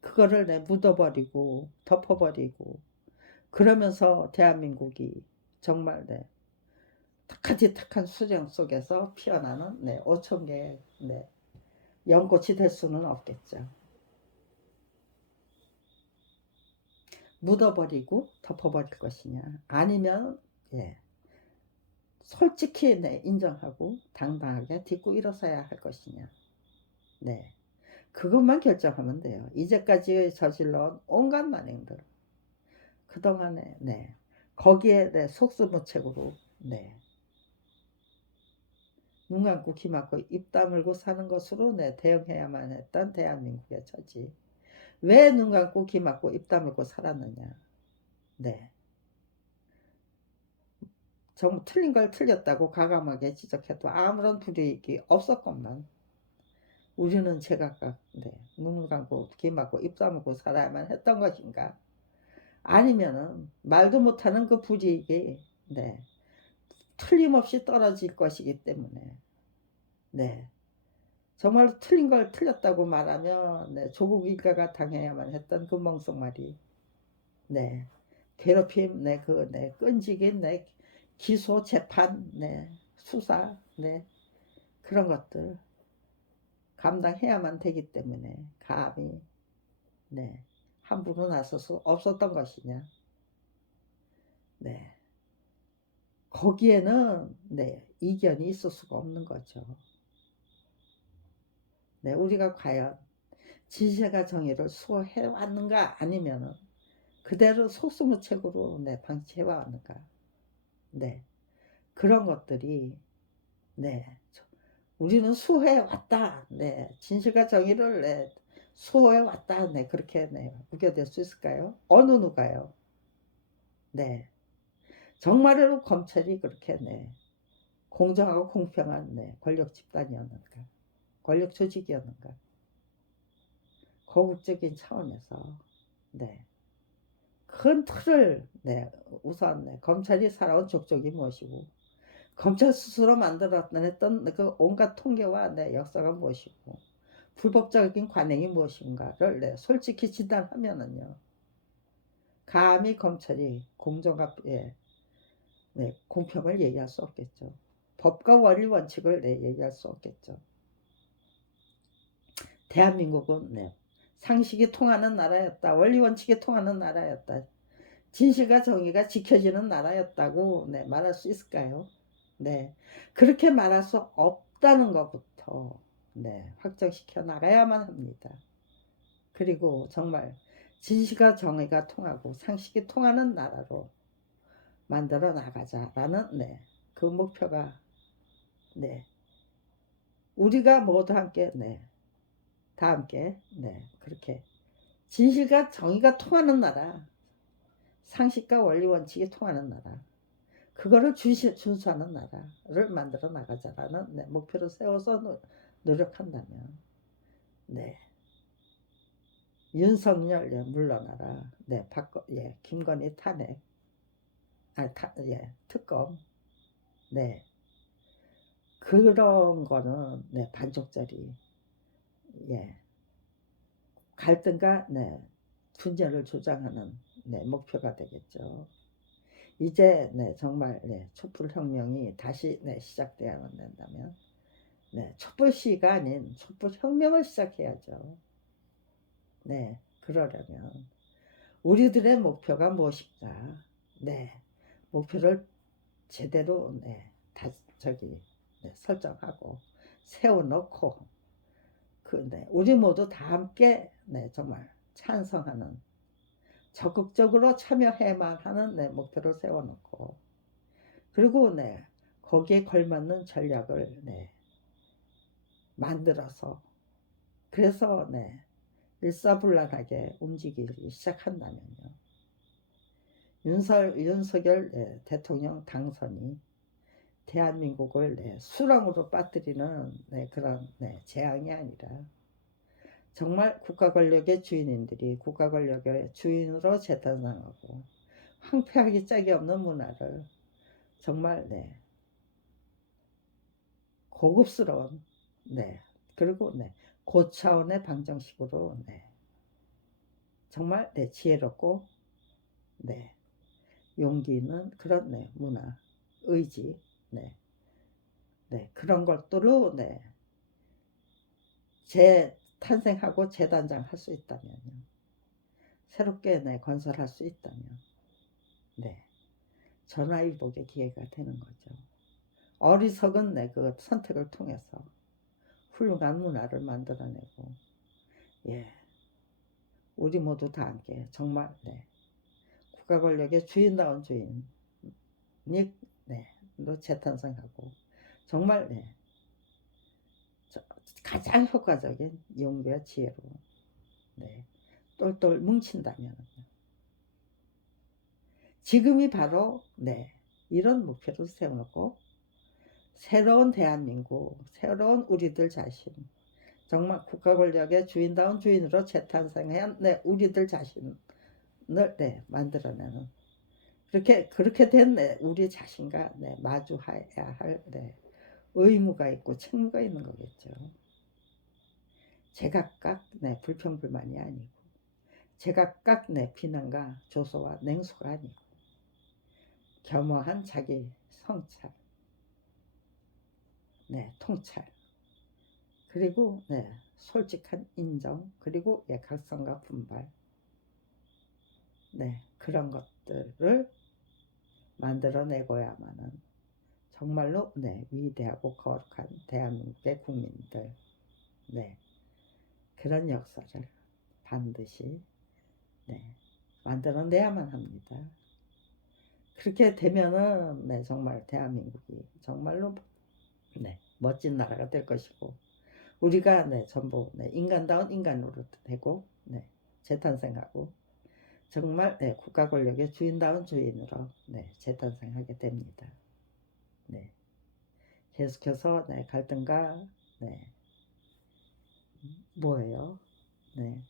그거를 묻어버리고 덮어버리고 그러면서 대한민국이 정말 탁하디탁한 수정 속에서 피어나는 5,000개의 연꽃이 될 수는 없겠죠. 묻어버리고 덮어버릴 것이냐 아니면 솔직히 인정하고 당당하게 딛고 일어서야 할 것이냐 그것만 결정하면 돼요. 이제까지 저질러온 온갖 만행들 그동안에 거기에 속수무책으로 눈 감고 귀 막고 입 다물고 사는 것으로 대응해야만 했던 대한민국의 처지. 왜 눈 감고 귀 막고 입 다물고 살았느냐. 정말 틀린 걸 틀렸다고 과감하게 지적해도 아무런 불이익이 없었건만 우리는 제각각 눈을 감고 귀 막고 입 다물고 살아야만 했던 것인가. 아니면은 말도 못하는 그 불이익이 틀림없이 떨어질 것이기 때문에 정말 틀린 걸 틀렸다고 말하면 조국 일가가 당해야만 했던 그 멍석말이 괴롭힘 끈질긴 기소 재판 수사 그런 것들 감당해야만 되기 때문에 감히 함부로 나설 수 없었던 것이냐. 거기에는 이견이 있을 수가 없는 거죠. 우리가 과연 진실과 정의를 수호해 왔는가 아니면은 그대로 속수무책으로 방치해 왔는가. 그런 것들이 우리는 수호해 왔다. 진실과 정의를 수호해 왔다. 그렇게 우겨댈 수 있을까요? 어느 누가요? 정말로 검찰이 그렇게 공정하고 공평한 권력 집단이었는가? 권력 조직이었는가? 거국적인 차원에서 네, 큰 틀을 네, 우선 네, 검찰이 살아온 족적이 무엇이고 검찰 스스로 만들어냈던 그 온갖 통계와 네, 역사가 무엇이고 불법적인 관행이 무엇인가를 네, 솔직히 진단하면은요. 감히 검찰이 공정과 예, 네, 공평을 얘기할 수 없겠죠. 법과 원리 원칙을 네, 얘기할 수 없겠죠. 대한민국은 네, 상식이 통하는 나라였다. 원리 원칙이 통하는 나라였다. 진실과 정의가 지켜지는 나라였다고 네, 말할 수 있을까요? 네, 그렇게 말할 수 없다는 것부터 네, 확정시켜 나가야만 합니다. 그리고 정말 진실과 정의가 통하고 상식이 통하는 나라로 만들어 나가자라는 네, 그 목표가 네, 우리가 모두 함께 네, 다 함께 네, 그렇게 진실과 정의가 통하는 나라, 상식과 원리 원칙이 통하는 나라, 그거를 준수하는 나라를 만들어 나가자라는 네, 목표를 세워서 노력한다면 네, 윤석열 예, 물러나라, 네, 예, 김건희 탄핵, 예, 특검, 네, 그런 거는 네, 반쪽짜리 예, 갈등과 네, 분열을 조장하는 네, 목표가 되겠죠. 이제 네, 정말 네, 촛불혁명이 다시 네, 시작되어야 된다면 네, 촛불시가 아닌 촛불혁명을 시작해야죠. 네, 그러려면 우리들의 목표가 무엇인가? 네, 목표를 제대로 네, 네, 설정하고 세워놓고 네, 우리 모두 다 함께 네, 정말 찬성하는 적극적으로 참여해만 하는 네, 목표를 세워놓고 그리고 네, 거기에 걸맞는 전략을 네, 만들어서 그래서 네, 일사불란하게 움직이기 시작한다면요. 윤석열 네, 대통령 당선이 대한민국을 네, 수렁으로 빠뜨리는 네, 그런 네, 재앙이 아니라 정말 국가 권력의 주인인들이 국가 권력의 주인으로 재탄생하고 황폐하기 짝이 없는 문화를 정말 네, 고급스러운 네, 그리고 네, 고차원의 방정식으로 네, 정말 네, 지혜롭고 네, 용기 있는 그런 네, 문화, 의지 네, 네, 그런 것들로 네, 재탄생하고 재단장할 수 있다면요. 새롭게 네, 건설할 수 있다면 네, 전화위복의 기회가 되는 거죠. 어리석은 네, 그 선택을 통해서 훌륭한 문화를 만들어내고 예, 우리 모두 다 함께 정말 네, 국가 권력의 주인다운 주인이 네, 로 재탄생하고 정말 네, 가장 효과적인 용기와 지혜로 네, 똘똘 뭉친다면 지금이 바로 네, 이런 목표를 세워놓고 새로운 대한민국, 새로운 우리들 자신 정말 국가 권력의 주인다운 주인으로 재탄생한 네, 우리들 자신을 네, 만들어내는 그렇게 된 네, 우리 자신과 네, 마주해야 할 네, 의무가 있고 책무가 있는 거겠죠. 제각각 네, 불평불만이 아니고 제각각 네, 비난과 조소와 냉소가 아니고 겸허한 자기 성찰, 네, 통찰 그리고 네, 솔직한 인정 그리고 예, 각성과 분발 네, 그런 것들을 만들어내고야만은 정말로 네, 위대하고 거룩한 대한민국의 국민들 네, 그런 역사를 반드시 네, 만들어내야만 합니다. 그렇게 되면은 네, 정말 대한민국이 정말로 네, 멋진 나라가 될 것이고 우리가 네, 전부 네, 인간다운 인간으로 되고 네, 재탄생하고 정말 네, 국가 권력의 주인다운 주인으로 네, 재탄생하게 됩니다. 네, 계속해서 네, 갈등과 네, 뭐예요? 네.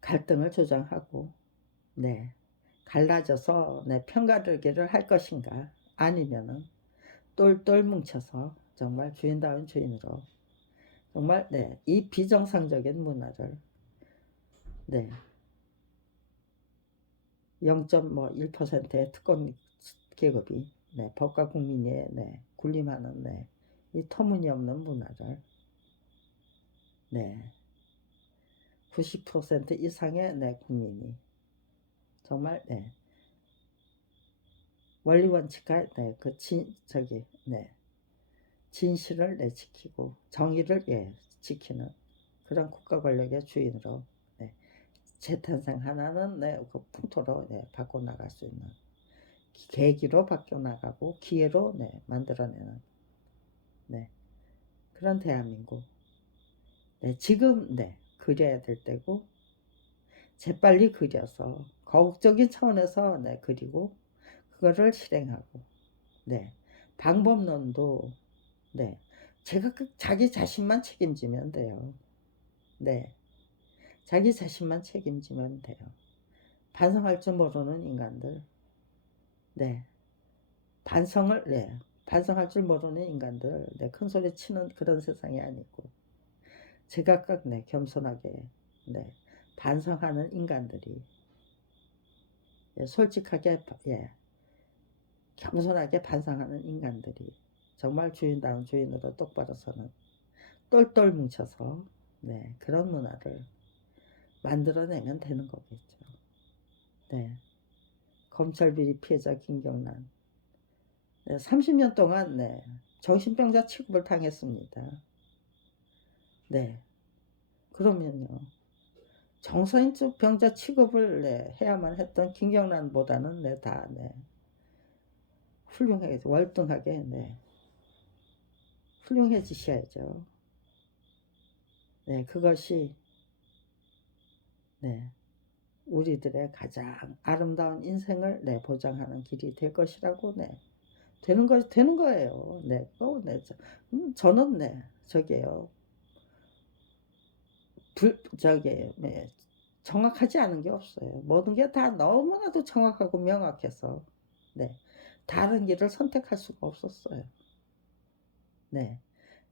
갈등을 조장하고 네. 갈라져서 네, 편가르기를 할 것인가 아니면은 똘똘 뭉쳐서 정말 주인다운 주인으로 정말 네, 이 비정상적인 문화를 네, 0.1%의 특권 계급이 네, 법과 국민에 네, 군림하는 네, 이 터무니없는 문화를 네, 90% 이상의 네, 국민이 정말 네, 원리 원칙과 네, 그 네, 진실을 네, 지키고 정의를 예, 지키는 그런 국가 권력의 주인으로 네, 재탄생 하나는 네, 그 풍토로 네, 바꿔나갈 수 있는 계기로 바뀌어나가고 기회로 네, 만들어내는 네, 그런 대한민국 네, 지금 네, 그려야 될 때고 재빨리 그려서 거국적인 차원에서 네, 그리고 그거를 실행하고 네, 방법론도 네, 제가 자기 자신만 책임지면 돼요. 네, 자기 자신만 책임지면 돼요. 반성할 줄 모르는 인간들 네, 반성할 줄 모르는 인간들 네, 큰소리 치는 그런 세상이 아니고 제각각 네, 겸손하게 네, 반성하는 인간들이 예, 솔직하게 예, 겸손하게 반성하는 인간들이 정말 주인다운 주인으로 똑바로 서는 똘똘 뭉쳐서 네, 그런 문화를 만들어내면 되는 거겠죠. 네, 검찰비리 피해자 김경란 네, 30년 동안 네, 정신병자 취급을 당했습니다. 네, 그러면요. 정신적 병자 취급을 네, 해야만 했던 김경란보다는 네, 다 네, 훌륭하게 월등하게 네, 훌륭해지셔야죠. 네, 그것이 네, 우리들의 가장 아름다운 인생을 네, 보장하는 길이 될 것이라고 네, 되는 거예요. 네, 네, 저는 네, 저게요. 저게 네, 정확하지 않은 게 없어요. 모든 게 다 너무나도 정확하고 명확해서 네, 다른 길을 선택할 수가 없었어요. 네,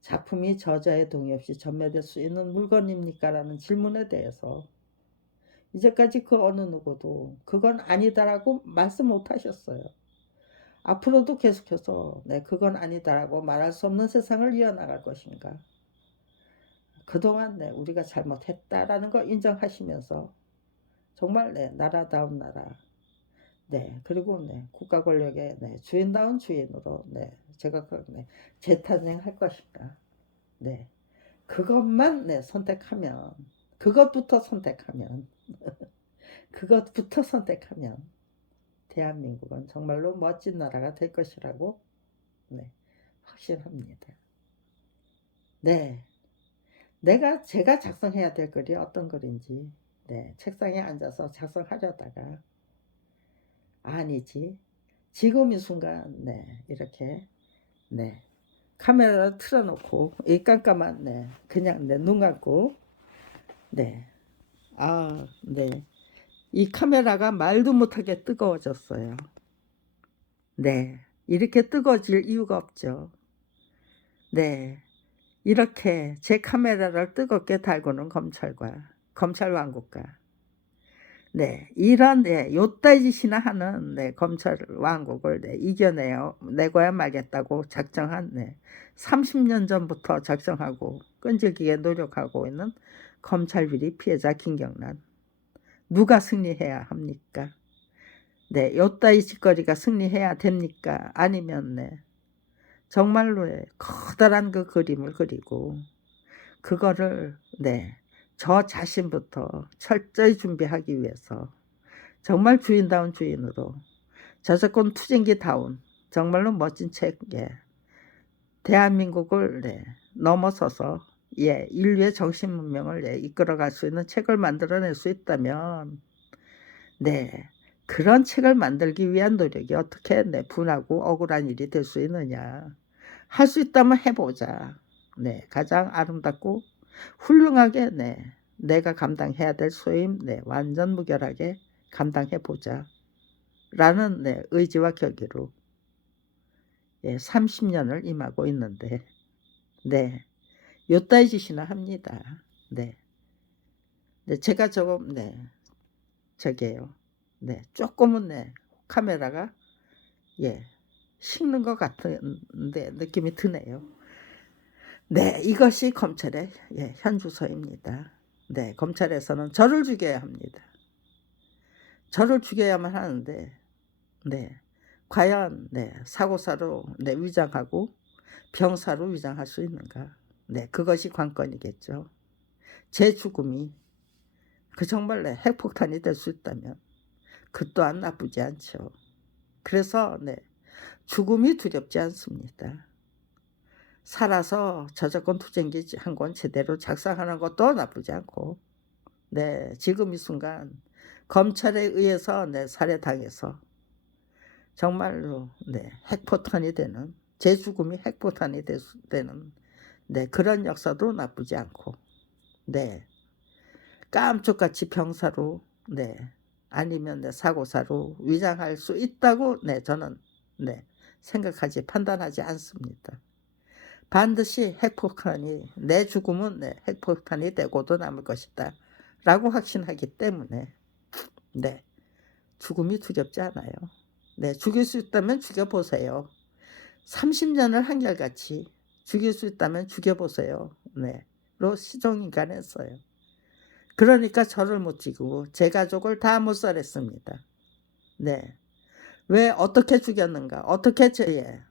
작품이 저자의 동의 없이 전매될 수 있는 물건입니까? 라는 질문에 대해서 이제까지 그 어느 누구도 그건 아니다라고 말씀 못 하셨어요. 앞으로도 계속해서 네, 그건 아니다라고 말할 수 없는 세상을 이어나갈 것인가. 그동안 네, 우리가 잘못했다라는 거 인정하시면서 정말 네, 나라다운 나라 네, 그리고 네, 국가 권력의 네, 주인다운 주인으로 네, 제가 네, 재탄생할 것인가. 네, 그것만 네, 선택하면 그것부터 선택하면 그것부터 선택하면 대한민국은 정말로 멋진 나라가 될 것이라고 네, 확신합니다. 네, 제가 작성해야 될 글이 어떤 글인지 네, 책상에 앉아서 작성하려다가 아니지 지금 이 순간 네, 이렇게 네, 카메라를 틀어놓고 이 깜깜한 네, 그냥 네, 눈 감고 네, 네, 이 카메라가 말도 못하게 뜨거워졌어요. 네, 이렇게 뜨거워질 이유가 없죠. 네, 이렇게 제 카메라를 뜨겁게 달구는 검찰 왕국과 네, 이런 네, 요따위 짓이나 하는 네, 검찰 왕국을 네, 내고야 말겠다고 작정한 네, 30년 전부터 작정하고 끈질기게 노력하고 있는 검찰 비리 피해자 김경란 누가 승리해야 합니까? 네, 요따위 짓거리가 승리해야 됩니까? 아니면 네, 정말로 커다란 그 그림을 그리고 그거를 네, 저 자신부터 철저히 준비하기 위해서 정말 주인다운 주인으로 저작권 투쟁기다운 정말로 멋진 책 대한민국을 네, 넘어서서 인류의 정신문명을 이끌어갈 수 있는 책을 만들어낼 수 있다면 네, 그런 책을 만들기 위한 노력이 어떻게 분하고 억울한 일이 될 수 있느냐. 할 수 있다면 해보자. 네, 가장 아름답고 훌륭하게 네, 내가 감당해야 될 소임 네, 완전 무결하게 감당해 보자 라는 네, 의지와 결기로 예, 30년을 임하고 있는데 네, 요따위 짓이나 합니다. 네. 네, 제가 조금 네, 저게요. 네, 조금은 네, 카메라가 예, 식는 것 같은데 느낌이 드네요. 네, 이것이 검찰의 예, 현주소입니다. 네, 검찰에서는 저를 죽여야 합니다. 저를 죽여야만 하는데 네, 과연 네, 사고사로 네, 위장하고 병사로 위장할 수 있는가? 네, 그것이 관건이겠죠. 제 죽음이 그 정말 네, 핵폭탄이 될 수 있다면 그 또한 나쁘지 않죠. 그래서 네, 죽음이 두렵지 않습니다. 살아서 저작권 투쟁기 한 권 제대로 작성하는 것도 나쁘지 않고 네, 지금 이 순간 검찰에 의해서 네, 살해당해서 정말로 네, 핵포탄이 되는 제 죽음이 핵포탄이 되는 네, 그런 역사도 나쁘지 않고 네, 깜짝같이 병사로 네, 아니면 네, 사고사로 위장할 수 있다고 네, 저는 네, 생각하지 판단하지 않습니다. 반드시 핵폭탄이 내 죽음은 네, 핵폭탄이 되고도 남을 것이다 라고 확신하기 때문에 네, 죽음이 두렵지 않아요. 네, 죽일 수 있다면 죽여보세요. 30년을 한결같이 죽일 수 있다면 죽여보세요. 네, 로 시종인간했어요. 그러니까 저를 못 죽이고 제 가족을 다 못살했습니다. 네, 왜 어떻게 죽였는가? 어떻게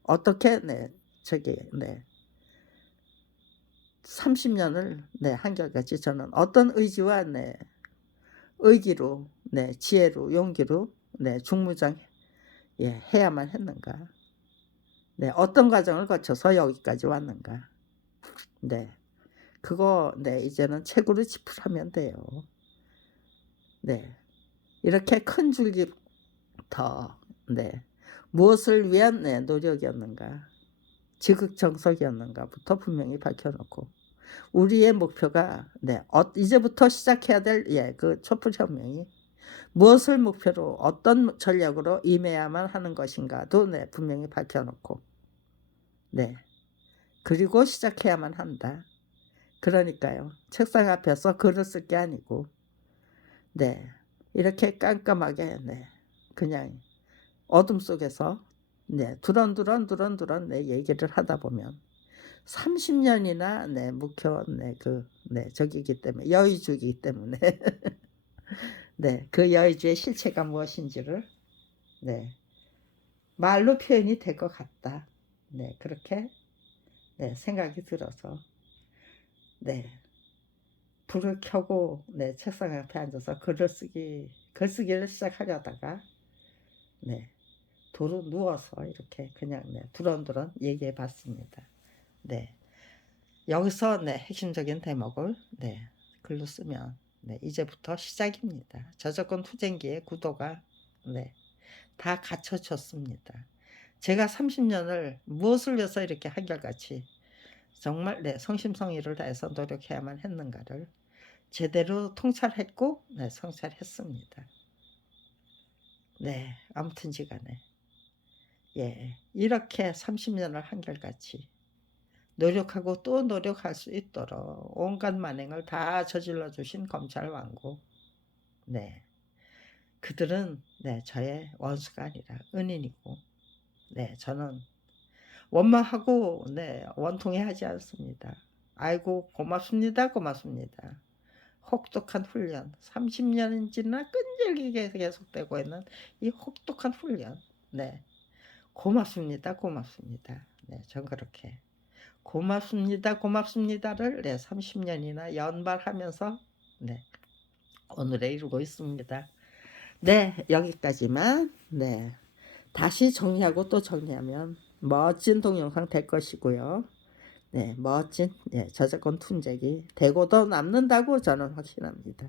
어떻게 네, 네. 30년을 네, 한결같이 저는 어떤 의지와 네, 의기로 네, 지혜로 용기로 네, 중무장 예, 해야만 했는가? 네, 어떤 과정을 거쳐서 여기까지 왔는가? 네, 그거 네, 이제는 책으로 짚으라면 돼요. 네, 이렇게 큰 줄기부터 네, 무엇을 위한 네, 노력이었는가? 지극정석이었는가부터 분명히 밝혀놓고 우리의 목표가 네, 이제부터 시작해야 될 예, 그 촛불혁명이 무엇을 목표로 어떤 전략으로 임해야만 하는 것인가도 네, 분명히 밝혀놓고 네, 그리고 시작해야만 한다. 그러니까요. 책상 앞에서 글을 쓸 게 아니고 네, 이렇게 깜깜하게 네, 그냥 어둠 속에서 네, 두런두런 네, 얘기를 하다 보면 30년이나 네, 묵혀 네, 저기기 때문에 여의주이기 때문에 네, 그 여의주의 실체가 무엇인지를 네, 말로 표현이 될 것 같다. 네, 그렇게 네, 생각이 들어서 네, 불을 켜고 네, 책상 앞에 앉아서 글쓰기를 시작하려다가 네, 도로 누워서 이렇게 그냥 네, 두런두런 얘기해 봤습니다. 네, 여기서 네, 핵심적인 대목을 네, 글로 쓰면 네, 이제부터 시작입니다. 저작권 투쟁기의 구도가 네, 다 갖춰졌습니다. 제가 30년을 무엇을 위해서 이렇게 한결같이 정말 네, 성심성의를 다해서 노력해야만 했는가를 제대로 통찰했고 네, 성찰했습니다. 네, 아무튼지간에 예, 이렇게 30년을 한결같이 노력하고 또 노력할 수 있도록 온갖 만행을 다 저질러 주신 검찰 왕국. 네, 그들은 네, 저의 원수가 아니라 은인이고, 네, 저는 원망하고 네, 원통해하지 않습니다. 아이고 고맙습니다, 고맙습니다. 혹독한 훈련, 30년인지나 끈질기게 계속되고 있는 이 혹독한 훈련, 네, 고맙습니다, 고맙습니다. 네, 전 그렇게 고맙습니다, 고맙습니다를 네, 30년이나 연발하면서 네, 오늘에 이루고 있습니다. 네, 여기까지만 네, 다시 정리하고 또 정리하면 멋진 동영상 될 것이고요. 네, 멋진 네, 저작권 투쟁이 되고도 남는다고 저는 확신합니다.